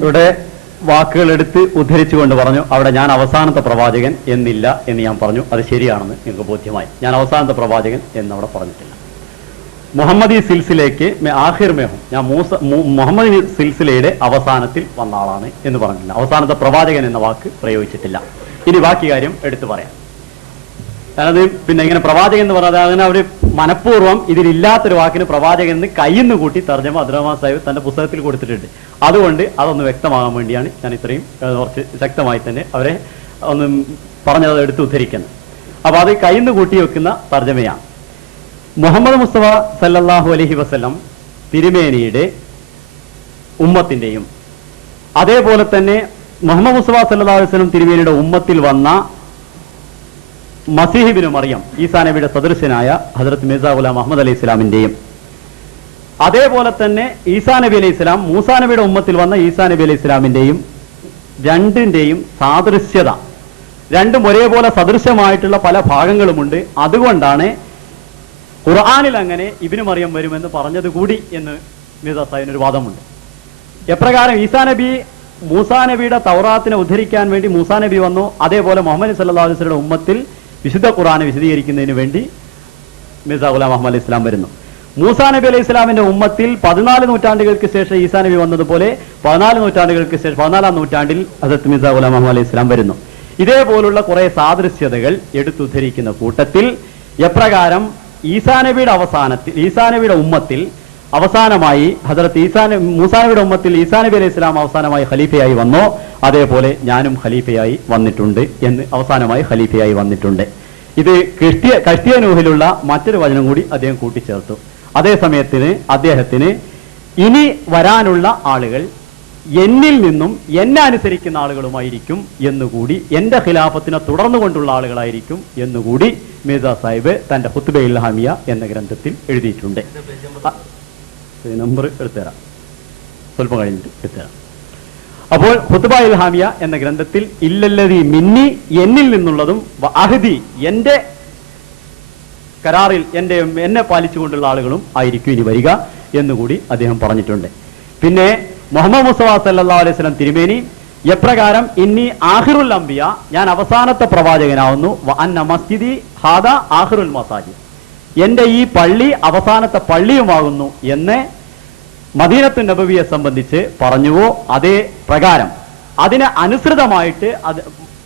ഇവിടെ വാക്കുകൾ എടുത്ത് ഉദ്ധരിച്ചുകൊണ്ട് പറഞ്ഞു, അവിടെ ഞാൻ അവസാനത്തെ പ്രവാചകൻ എന്നില്ല എന്ന് ഞാൻ പറഞ്ഞു. അത് ശരിയാണെന്ന് നിങ്ങൾക്ക് ബോധ്യമായി. ഞാൻ അവസാനത്തെ പ്രവാചകൻ എന്നവിടെ പറഞ്ഞിട്ടില്ല. മുഹമ്മദി സിൽസിലേക്ക് ആഖിർ മേഹും, ഞാൻ മുഹമ്മദി സിൽസിലയുടെ അവസാനത്തിൽ വന്ന ആളാണ് എന്ന് പറഞ്ഞിട്ടില്ല. അവസാനത്തെ പ്രവാചകൻ എന്ന വാക്ക് പ്രയോഗിച്ചിട്ടില്ല. ഇനി ബാക്കി കാര്യം എടുത്തു പറയാം. അതായത് പിന്നെ ഇങ്ങനെ പ്രവാചകൻ എന്ന് പറഞ്ഞാൽ അങ്ങനെ അവർ മനഃപൂർവ്വം ഇതിലില്ലാത്തൊരു വാക്കിന് പ്രവാചകൻ എന്ന് കയ്യിന്ന് കൂട്ടി തർജ്ജമ അബ്ദുറഹ്മാൻ സാഹിബ് തന്റെ പുസ്തകത്തിൽ കൊടുത്തിട്ടുണ്ട്. അതുകൊണ്ട് അതൊന്ന് വ്യക്തമാകാൻ വേണ്ടിയാണ് ഞാൻ ഇത്രയും കുറച്ച് ശക്തമായി തന്നെ അവരെ ഒന്ന് പറഞ്ഞത് എടുത്ത് ഉദ്ധരിക്കുന്നത്. അപ്പൊ അത് കയ്യിന്ന് കൂട്ടി വെക്കുന്ന തർജ്ജമയാണ്. മുഹമ്മദ് മുസ്തഫ സല്ലല്ലാഹു അലൈഹി വസല്ലം തിരുമേനിയുടെ ഉമ്മത്തിന്റെയും അതേപോലെ തന്നെ മുഹമ്മദ് മുസ്തഫ സല്ലല്ലാഹു അലൈഹി വസല്ലം തിരുമേനിയുടെ ഉമ്മത്തിൽ വന്ന മസീഹ് ഇബ്നു മറിയം, ഈസാ നബിയുടെ സദൃശനായ ഹദ്റത്ത് മിർസ ഗുലാം അഹ്മദ് അലൈഹി ഇസ്ലാമിന്റെയും അതേപോലെ തന്നെ ഈസാ നബി അലൈഹി ഇസ്ലാം മൂസാ നബിയുടെ ഉമ്മത്തിൽ വന്ന ഈസാ നബി അലൈഹി ഇസ്ലാമിന്റെയും രണ്ടിന്റെയും സാദൃശ്യത, രണ്ടും ഒരേപോലെ സദൃശ്യമായിട്ടുള്ള പല ഭാഗങ്ങളുമുണ്ട്. അതുകൊണ്ടാണ് ഖുർആനിൽ അങ്ങനെ ഇബ്നു മറിയം വരുമെന്ന് പറഞ്ഞത് കൂടി എന്ന് മിർസ സാഹിബിനൊരു വാദമുണ്ട്. എപ്രകാരം ഈസാ നബി മൂസാ നബിയുടെ തൗറാത്തിനെ ഉദ്ധരിക്കാൻ വേണ്ടി മൂസാ നബി വന്നു, അതേപോലെ മുഹമ്മദ് സല്ലല്ലാഹു അലൈഹി വസല്ലമയുടെ ഉമ്മത്തിൽ വിശുദ്ധ ഖുർആനെ വിശദീകരിക്കുന്നതിന് വേണ്ടി മിർസ ഗുലാം അഹ്മദ് അലൈഹി ഇസ്ലാം വരുന്നു. മൂസാ നബി അലൈഹി ഇസ്ലാമിന്റെ ഉമ്മത്തിൽ 14 നൂറ്റാണ്ടുകൾക്ക് ശേഷം ഈസാ നബി വന്നതുപോലെ 14 നൂറ്റാണ്ടുകൾക്ക് ശേഷം 14-ാം നൂറ്റാണ്ടിൽ ഹദ്റത്ത് മിർസ ഗുലാം അഹ്മദ് അലൈഹി ഇസ്ലാം വരുന്നു. ഇതേപോലുള്ള കുറെ സാദൃശ്യതകൾ എടുത്തുദ്ധരിക്കുന്ന കൂട്ടത്തിൽ എപ്രകാരം ഈസാ നബിയുടെ ഉമ്മത്തിൽ അവസാനമായി ഹദ്റത്ത് മൂസാ നബിയുടെ ഉമ്മത്തിൽ ഈസാ നബി അലൈഹി ഇസ്ലാം അവസാനമായി ഖലീഫയായി വന്നോ, അതേപോലെ ഞാനും ഖലീഫയായി വന്നിട്ടുണ്ട് എന്ന് അവസാനമായി ഖലീഫയായി വന്നിട്ടുണ്ട്. ഇത് കഷ്ടിയ നൂഹിലുള്ള മറ്റൊരു വചനം കൂടി അദ്ദേഹം കൂട്ടിച്ചേർത്തു. അതേ സമയത്തിന് അദ്ദേഹത്തിന് ഇനി വരാനുള്ള ആളുകൾ എന്നിൽ നിന്നും എന്നെ അനുസരിക്കുന്ന ആളുകളുമായിരിക്കും എന്നുകൂടി, എന്റെ ഖിലാഫത്തിനെ തുടർന്നുകൊണ്ടുള്ള ആളുകളായിരിക്കും എന്നുകൂടി മിർസ സാഹിബ് തന്റെ ഖുത്ബ ഇൽഹാമിയ എന്ന ഗ്രന്ഥത്തിൽ എഴുതിയിട്ടുണ്ട്. നമ്പർ എടുത്തുതരാം, സ്വല്പം കഴിഞ്ഞിട്ട് എടുത്തുതരാം. അപ്പോൾ ഖുത്ബ ഇൽഹാമിയ എന്ന ഗ്രന്ഥത്തിൽ ഇല്ലല്ലദീ മിന്നി, എന്നിൽ നിന്നുള്ളതും അഹ്ദി, എന്റെ കരാറിൽ എന്നെ പാലിച്ചുകൊണ്ടുള്ള ആളുകളും ആയിരിക്കും ഇനി വരിക എന്നുകൂടി അദ്ദേഹം പറഞ്ഞിട്ടുണ്ട്. പിന്നെ മുഹമ്മദ് മുസ്തഫ സല്ലല്ലാഹു അലൈഹി വസല്ലം തിരുമേനി എപ്രകാരം ഇന്നി ആഖിറുൽ അംബിയ, ഞാൻ അവസാനത്തെ പ്രവാചകനാവുന്നു, വഅന്ന മസ്ജിദി ഹാദാ ആഖിറുൽ മസാജിദ്, എന്റെ ഈ പള്ളി അവസാനത്തെ പള്ളിയുമാകുന്നു എന്ന് മദീനത്തു നബവിയെ സംബന്ധിച്ച് പറഞ്ഞുവോ അതേ പ്രകാരം അതിന് അനുസൃതമായിട്ട്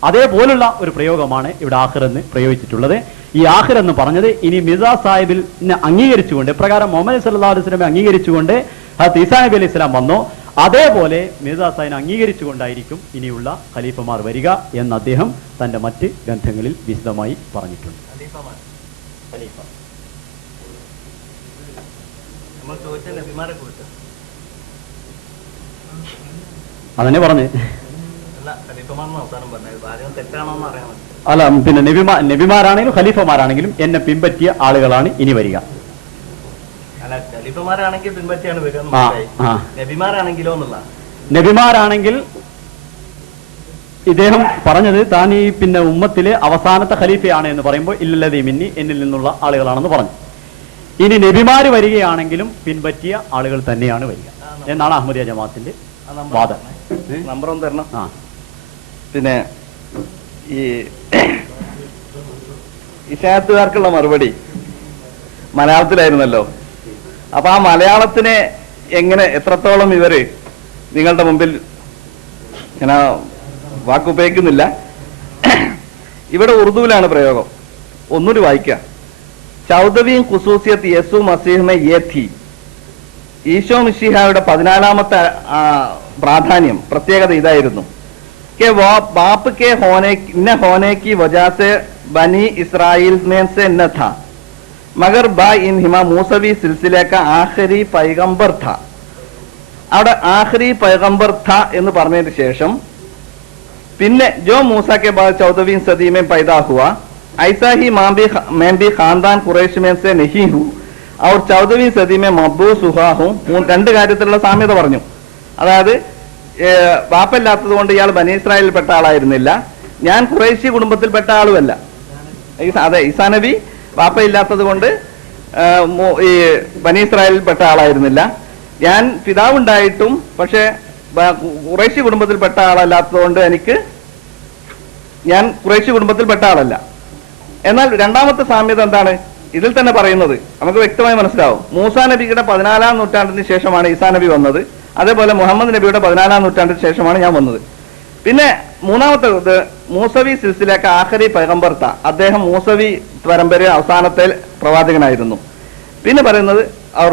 അതേപോലുള്ള ഒരു പ്രയോഗമാണ് ഇവിടെ ആഖിർ എന്ന് പ്രയോഗിച്ചിട്ടുള്ളത്. ഈ ആഖിർ എന്ന് പറഞ്ഞത് ഇനി മിർസ സാഹിബിനെ അംഗീകരിച്ചുകൊണ്ട്, എപ്രകാരം മുഹമ്മദ് സല്ലല്ലാഹു അലൈഹി വസല്ലമയെ അംഗീകരിച്ചുകൊണ്ട് ഹദ്റത്ത് ഈസാ നബി അലൈഹി ഇസ്ലാം വന്നോ, അതേപോലെ മിർസ സാഹിബിനെ അംഗീകരിച്ചുകൊണ്ടായിരിക്കും ഇനിയുള്ള ഖലീഫമാർ വരിക എന്ന് അദ്ദേഹം തന്റെ മറ്റ് ഗ്രന്ഥങ്ങളിൽ വിശദമായി പറഞ്ഞിട്ടുണ്ട്. അതന്നെ പറഞ്ഞ് അല്ല, പിന്നെ നബിമാരാണെങ്കിലും ഖലീഫമാരാണെങ്കിലും എന്നെ പിൻപറ്റിയ ആളുകളാണ് ഇനി വരിക. അല്ല ഖലീഫമാരാണെങ്കിൽ പിൻപറ്റിയാണ് വരിക. നബിമാരാണെങ്കിലോ എന്നുള്ള നബിമാരാണെങ്കിൽ ഇദ്ദേഹം പറഞ്ഞത് താൻ ഈ പിന്നെ ഉമ്മത്തിലെ അവസാനത്തെ ഖലീഫയാണ് എന്ന് പറയുമ്പോൾ ഇല്ലല്ലതീ മിന്നി എന്നിൽ നിന്നുള്ള ആളുകളാണെന്ന് പറഞ്ഞു. ഇനി നബിമാര് വരികയാണെങ്കിലും പിൻപറ്റിയ ആളുകൾ തന്നെയാണ് വരിക എന്നാണ് അഹമ്മദിയ ജമാഅത്തിന്റെ വാദം. നമ്പർ ഒന്ന് തരണം. ആ പിന്നെ ഈ ഇശാഅത്തുകാർക്കുള്ള മറുപടി മലയാളത്തിലായിരുന്നല്ലോ. അപ്പൊ ആ മലയാളത്തിനെ എങ്ങനെ എത്രത്തോളം ഇവര് നിങ്ങളുടെ മുമ്പിൽ ഞാൻ വാക്കുപയോഗിക്കുന്നില്ല. ഇവിടെ ഉറുദുവിലാണ് പ്രയോഗം. ഒന്നുകൂടി വായിക്കാം. ചൗദവിയും ഖുസൂസിയത്ത് യേസു മസീഹ്മെ യേ ഥി. ഈശോ മിശിഹായുടെ 14ാമത്തെ പ്രാധാന്യം പ്രത്യേകത ഇതായിരുന്നു. के वो बाप के होने की वजह से बनी इसराइल में से न था मगर बा इन हिमा मूसवी सिलसिले का आखिरी पैगंबर था. അവിടെ ആഖിരി പൈഗംബർ ഥ എന്ന് പറഞ്ഞതിന് ശേഷം പിന്നെ जो मूसा के बाद 14वीं सदी में पैदा हुआ ऐसा ही मैं भी खानदान कुरैश में से नहीं हूँ और 14वीं सदी में मब्बूस हुआ हूँ. രണ്ട് കാര്യത്തിലുള്ള സാമ്യത പറഞ്ഞു. അതായത് വാപ്പല്ലാത്തത് കൊണ്ട് ഇയാൾ ബനി ഇസ്രായേലിൽപ്പെട്ട ആളായിരുന്നില്ല. ഞാൻ ഖുറൈശി കുടുംബത്തിൽപ്പെട്ട ആളുമല്ല. അതെ, ഈസാ നബി വാപ്പയില്ലാത്തത് കൊണ്ട് ഈ ബനി ഇസ്രായേലിൽപ്പെട്ട ആളായിരുന്നില്ല. ഞാൻ പിതാവുണ്ടായിട്ടും പക്ഷെ ഖുറൈശി കുടുംബത്തിൽപ്പെട്ട ആളല്ലാത്തത് കൊണ്ട് ഞാൻ ഖുറൈശി കുടുംബത്തിൽപ്പെട്ട ആളല്ല. എന്നാൽ രണ്ടാമത്തെ സാമ്യത എന്താണ് ഇതിൽ തന്നെ പറയുന്നത് നമുക്ക് വ്യക്തമായി മനസ്സിലാവും. മൂസാ നബിയുടെ 14ാം നൂറ്റാണ്ടിന് ശേഷമാണ് ഈസാ നബി വന്നത്. അതേപോലെ മുഹമ്മദ് നബിയുടെ 14ാം നൂറ്റാണ്ടിന് ശേഷമാണ് ഞാൻ വന്നത്. പിന്നെ മൂന്നാമത്തെ മൂസവി സിൽസിലേക്ക് ആഖിരി പൈഗംബർ ത. അദ്ദേഹം മൂസവി പരമ്പര അവസാനത്തെ പ്രവാചകനായിരുന്നു. പിന്നെ പറയുന്നത് അവർ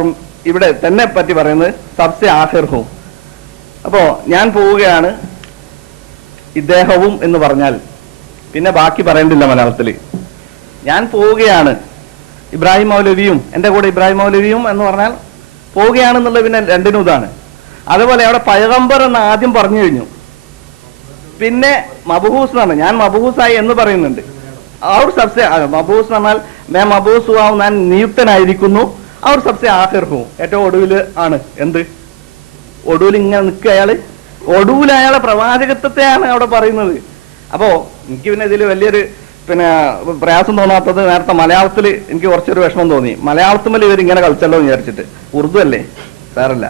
ഇവിടെ തന്നെ പറ്റി പറയുന്നത് സബ്സെ ആഖിർ ഹു. അപ്പോ ഞാൻ പോവുകയാണ് ഇദ്ദേഹവും എന്ന് പറഞ്ഞാൽ പിന്നെ ബാക്കി പറയേണ്ടില്ല മലയാളത്തില്. ഞാൻ പോവുകയാണ് ഇബ്രാഹിം മൗലവിയും എന്റെ കൂടെ ഇബ്രാഹിം മൗലവിയും എന്ന് പറഞ്ഞാൽ പോവുകയാണെന്നുള്ള പിന്നെ രണ്ടിനും ഇതാണ്. അതുപോലെ അവിടെ പൈഗംബർ എന്ന് ആദ്യം പറഞ്ഞു കഴിഞ്ഞു. പിന്നെ മബൂസ് എന്നാണ് ഞാൻ മബൂസായി എന്ന് പറയുന്നുണ്ട്. അവർ സബ്സെ മബൂസ് എന്ന് പറഞ്ഞാൽ മേ മബൂസ് ആവും ഞാൻ നിയുക്തനായിരിക്കുന്നു. അവർ സബ്സെ ആഖിർ ഹു ഏറ്റവും ഒടുവില് ആണ്. എന്ത് ഒടുവിൽ ഇങ്ങനെ നിൽക്കുക അയാള് ഒടുവിൽ അയാളെ പ്രവാചകത്വത്തെയാണ് അവിടെ പറയുന്നത്. അപ്പോ എനിക്ക് പിന്നെ ഇതിൽ വലിയൊരു പ്രയാസം തോന്നാത്തത് നേരത്തെ മലയാളത്തിൽ എനിക്ക് കുറച്ചൊരു വിഷമം തോന്നി. മലയാളത്തിൽ ഇവരിങ്ങനെ കളിച്ചല്ലോ എന്ന് വിചാരിച്ചിട്ട്. ഉറുദു അല്ലേ സാറല്ല.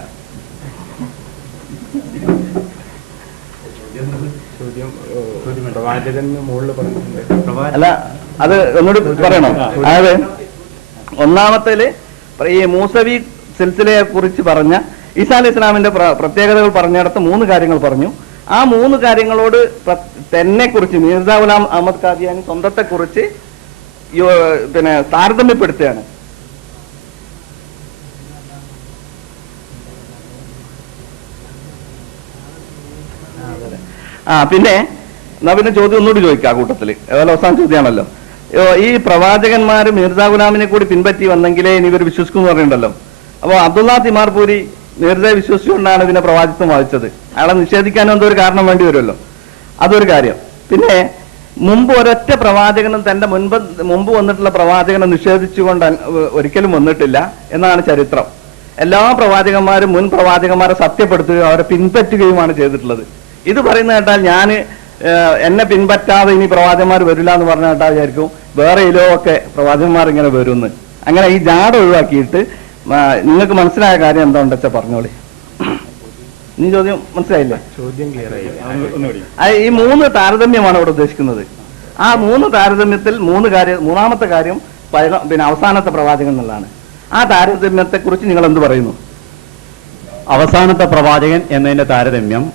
അല്ല അത് ഒന്നുകൂടി പറയണം. അതായത് ഒന്നാമത്തേല് ഈ മൂസവി സിൽസിലയെ കുറിച്ച് പറഞ്ഞ ഈസാ അലൈഹി ഇസ്ലാമിന്റെ പ്രത്യേകതകൾ പറഞ്ഞിടത്ത് 3 കാര്യങ്ങൾ പറഞ്ഞു. ആ 3 കാര്യങ്ങളോട് തന്നെ കുറിച്ച് മിർസ ഗുലാം അഹമ്മദ് ഖാദിയാനി സ്വന്തത്തെ കുറിച്ച് താരതമ്യപ്പെടുത്തുകയാണ്. പിന്നെ എന്നാ പിന്നെ ചോദ്യം ഒന്നുകൂടി ചോദിക്കാം കൂട്ടത്തില്. ഏതായാലും അവസാന ചോദ്യമാണല്ലോ. ഈ പ്രവാചകന്മാര് മിർസ ഗുലാമിനെ കൂടി പിൻപറ്റി വന്നെങ്കിലേ ഇനി ഇവർ വിശ്വസിക്കും എന്ന് പറയുന്നുണ്ടല്ലോ. അപ്പൊ അബ്ദുള്ള തിമാർപൂരി മിർസയെ വിശ്വസിച്ചുകൊണ്ടാണ് ഇതിനെ പ്രവാചിത്വം വാദിച്ചത്. അയാളെ നിഷേധിക്കാനും എന്തോ ഒരു കാരണം വേണ്ടി വരുമല്ലോ. അതൊരു കാര്യം. പിന്നെ മുമ്പ് ഒരൊറ്റ പ്രവാചകനും തന്റെ മുമ്പ് വന്നിട്ടുള്ള പ്രവാചകനെ നിഷേധിച്ചുകൊണ്ട് ഒരിക്കലും വന്നിട്ടില്ല എന്നാണ് ചരിത്രം. എല്ലാ പ്രവാചകന്മാരും മുൻ പ്രവാചകന്മാരെ സത്യപ്പെടുത്തുകയും അവരെ പിൻപറ്റുകയുമാണ് ചെയ്തിട്ടുള്ളത്. ഇത് പറയുന്ന കേട്ടാൽ ഞാൻ എന്നെ പിൻപറ്റാതെ ഇനി പ്രവാചകന്മാർ വരില്ല എന്ന് പറഞ്ഞ കേട്ടാൽ വിചാരിക്കും വേറെ ഇലോ ഒക്കെ പ്രവാചകന്മാർ ഇങ്ങനെ വരുമെന്ന്. അങ്ങനെ ഈ ജാട ഒഴിവാക്കിയിട്ട് നിങ്ങൾക്ക് മനസ്സിലായ കാര്യം എന്താണെന്ന് വെച്ചാൽ പറഞ്ഞോളി. ഇനി ചോദ്യം മനസ്സിലായില്ലേ? ചോദ്യം ക്ലിയർ ആയി. ഈ 3 താരതമ്യമാണ് ഇവിടെ ഉദ്ദേശിക്കുന്നത്. ആ 3 താരതമ്യത്തിൽ 3 കാര്യം. മൂന്നാമത്തെ കാര്യം അവസാനത്തെ പ്രവാചകൻ എന്നുള്ളതാണ്. ആ താരതമ്യത്തെ കുറിച്ച് നിങ്ങൾ എന്ത് പറയുന്നു? അവസാനത്തെ പ്രവാചകൻ എന്നതിന്റെ താരതമ്യം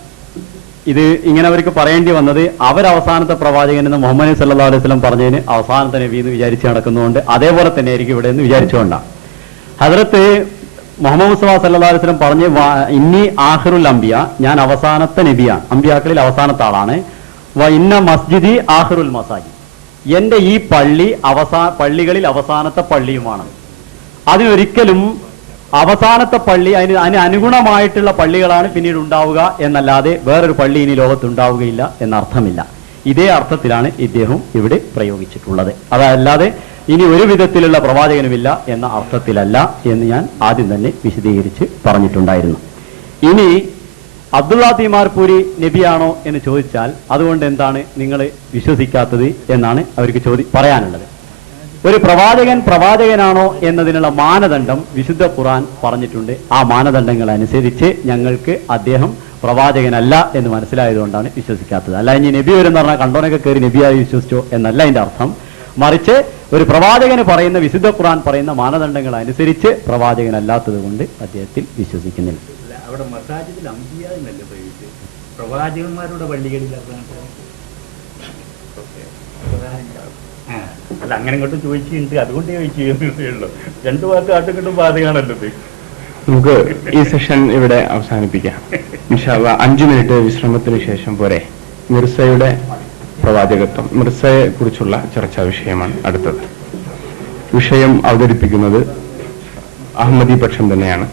ഇത് ഇങ്ങനെ അവർക്ക് പറയേണ്ടി വന്നത് അവരവസാനത്തെ പ്രവാചകൻ എന്ന് മുഹമ്മദ് നബി സല്ലല്ലാഹു അലൈഹി വസല്ലം പറഞ്ഞതിന് അവസാനത്തെ നബി എന്ന് വിചാരിച്ച് നടക്കുന്നതുകൊണ്ട് അതേപോലെ തന്നെ ആയിരിക്കും ഇവിടെ എന്ന് വിചാരിച്ചുകൊണ്ടാണ്. ഹദ്റത്ത് മുഹമ്മദ് മുസ്തഫ സല്ലല്ലാഹു അലൈഹി വസല്ലം പറഞ്ഞ് ഇന്നി ആഖിറുൽ അംബിയ, ഞാൻ അവസാനത്തെ നബിയാണ്, അംബിയാക്കളിൽ അവസാനത്തെ ആളാണ്. വ ഇന്ന മസ്ജിദി ആഖിറുൽ മസാജിദ്, എന്റെ ഈ പള്ളി പള്ളികളിൽ അവസാനത്തെ പള്ളിയുമാണ്. അതിനൊരിക്കലും അവസാനത്തെ പള്ളി അതിന് അനുഗുണമായിട്ടുള്ള പള്ളികളാണ് പിന്നീട് ഉണ്ടാവുക എന്നല്ലാതെ വേറൊരു പള്ളി ഇനി ലോകത്തുണ്ടാവുകയില്ല എന്നർത്ഥമില്ല. ഇതേ അർത്ഥത്തിലാണ് ഇദ്ദേഹം ഇവിടെ പ്രയോഗിച്ചിട്ടുള്ളത്. അതല്ലാതെ ഇനി ഒരു വിധത്തിലുള്ള പ്രവാചകനുമില്ല എന്ന അർത്ഥത്തിലല്ല എന്ന് ഞാൻ ആദ്യം തന്നെ വിശദീകരിച്ച് പറഞ്ഞിട്ടുണ്ടായിരുന്നു. ഇനി അബ്ദുള്ള തീമാർപൂരി നബിയാണോ എന്ന് ചോദിച്ചാൽ അതുകൊണ്ട് എന്താണ് നിങ്ങൾ വിശ്വസിക്കാത്തത് എന്നാണ് അവർക്ക് പറയാനുള്ളത്. ഒരു പ്രവാചകൻ പ്രവാചകനാണോ എന്നതിനുള്ള മാനദണ്ഡം വിശുദ്ധ ഖുർആൻ പറഞ്ഞിട്ടുണ്ട്. ആ മാനദണ്ഡങ്ങൾ അനുസരിച്ച് ഞങ്ങൾക്ക് അദ്ദേഹം പ്രവാചകനല്ല എന്ന് മനസ്സിലായതുകൊണ്ടാണ് വിശ്വസിക്കാത്തത്. അല്ല ഇനി നബി വരും പറഞ്ഞാൽ കണ്ടോനൊക്കെ കയറി നബിയായി വിശ്വസിച്ചോ എന്നല്ല അതിന്റെ അർത്ഥം. മറിച്ച് ഒരു പ്രവാചകന് പറയുന്ന വിശുദ്ധ ഖുർആൻ പറയുന്ന മാനദണ്ഡങ്ങൾ അനുസരിച്ച് പ്രവാചകനല്ലാത്തത് കൊണ്ട് അദ്ദേഹത്തിൽ വിശ്വസിക്കുന്നില്ല. അവിടെ മസാജിദിൽ അമ്പിയ എന്നല്ലേ പ്രയോഗിച്ച് പ്രവാചകന്മാരുടെ പള്ളികളിൽ അല്ല അങ്ങനെ ഇങ്ങോട്ട് ചോദിച്ചിട്ടുണ്ട്, അതുകൊണ്ട് ചോദിച്ചുള്ളൂ. രണ്ടു വാക്ക് ആട്ടും കിട്ടും ബാധകമാണല്ലോ ഇത്. നമുക്ക് ഈ സെഷൻ ഇവിടെ അവസാനിപ്പിക്കാം. ഇൻഷാ അല്ലാഹ് 5 മിനിറ്റ് വിശ്രമത്തിന് ശേഷം പോരെ. മിർസയുടെ പ്രവാചകത്വം, മിർസയെ കുറിച്ചുള്ള ചർച്ചാ വിഷയമാണ് അടുത്തത്. വിഷയം അവതരിപ്പിക്കുന്നത് അഹമ്മദി പക്ഷം തന്നെയാണ്.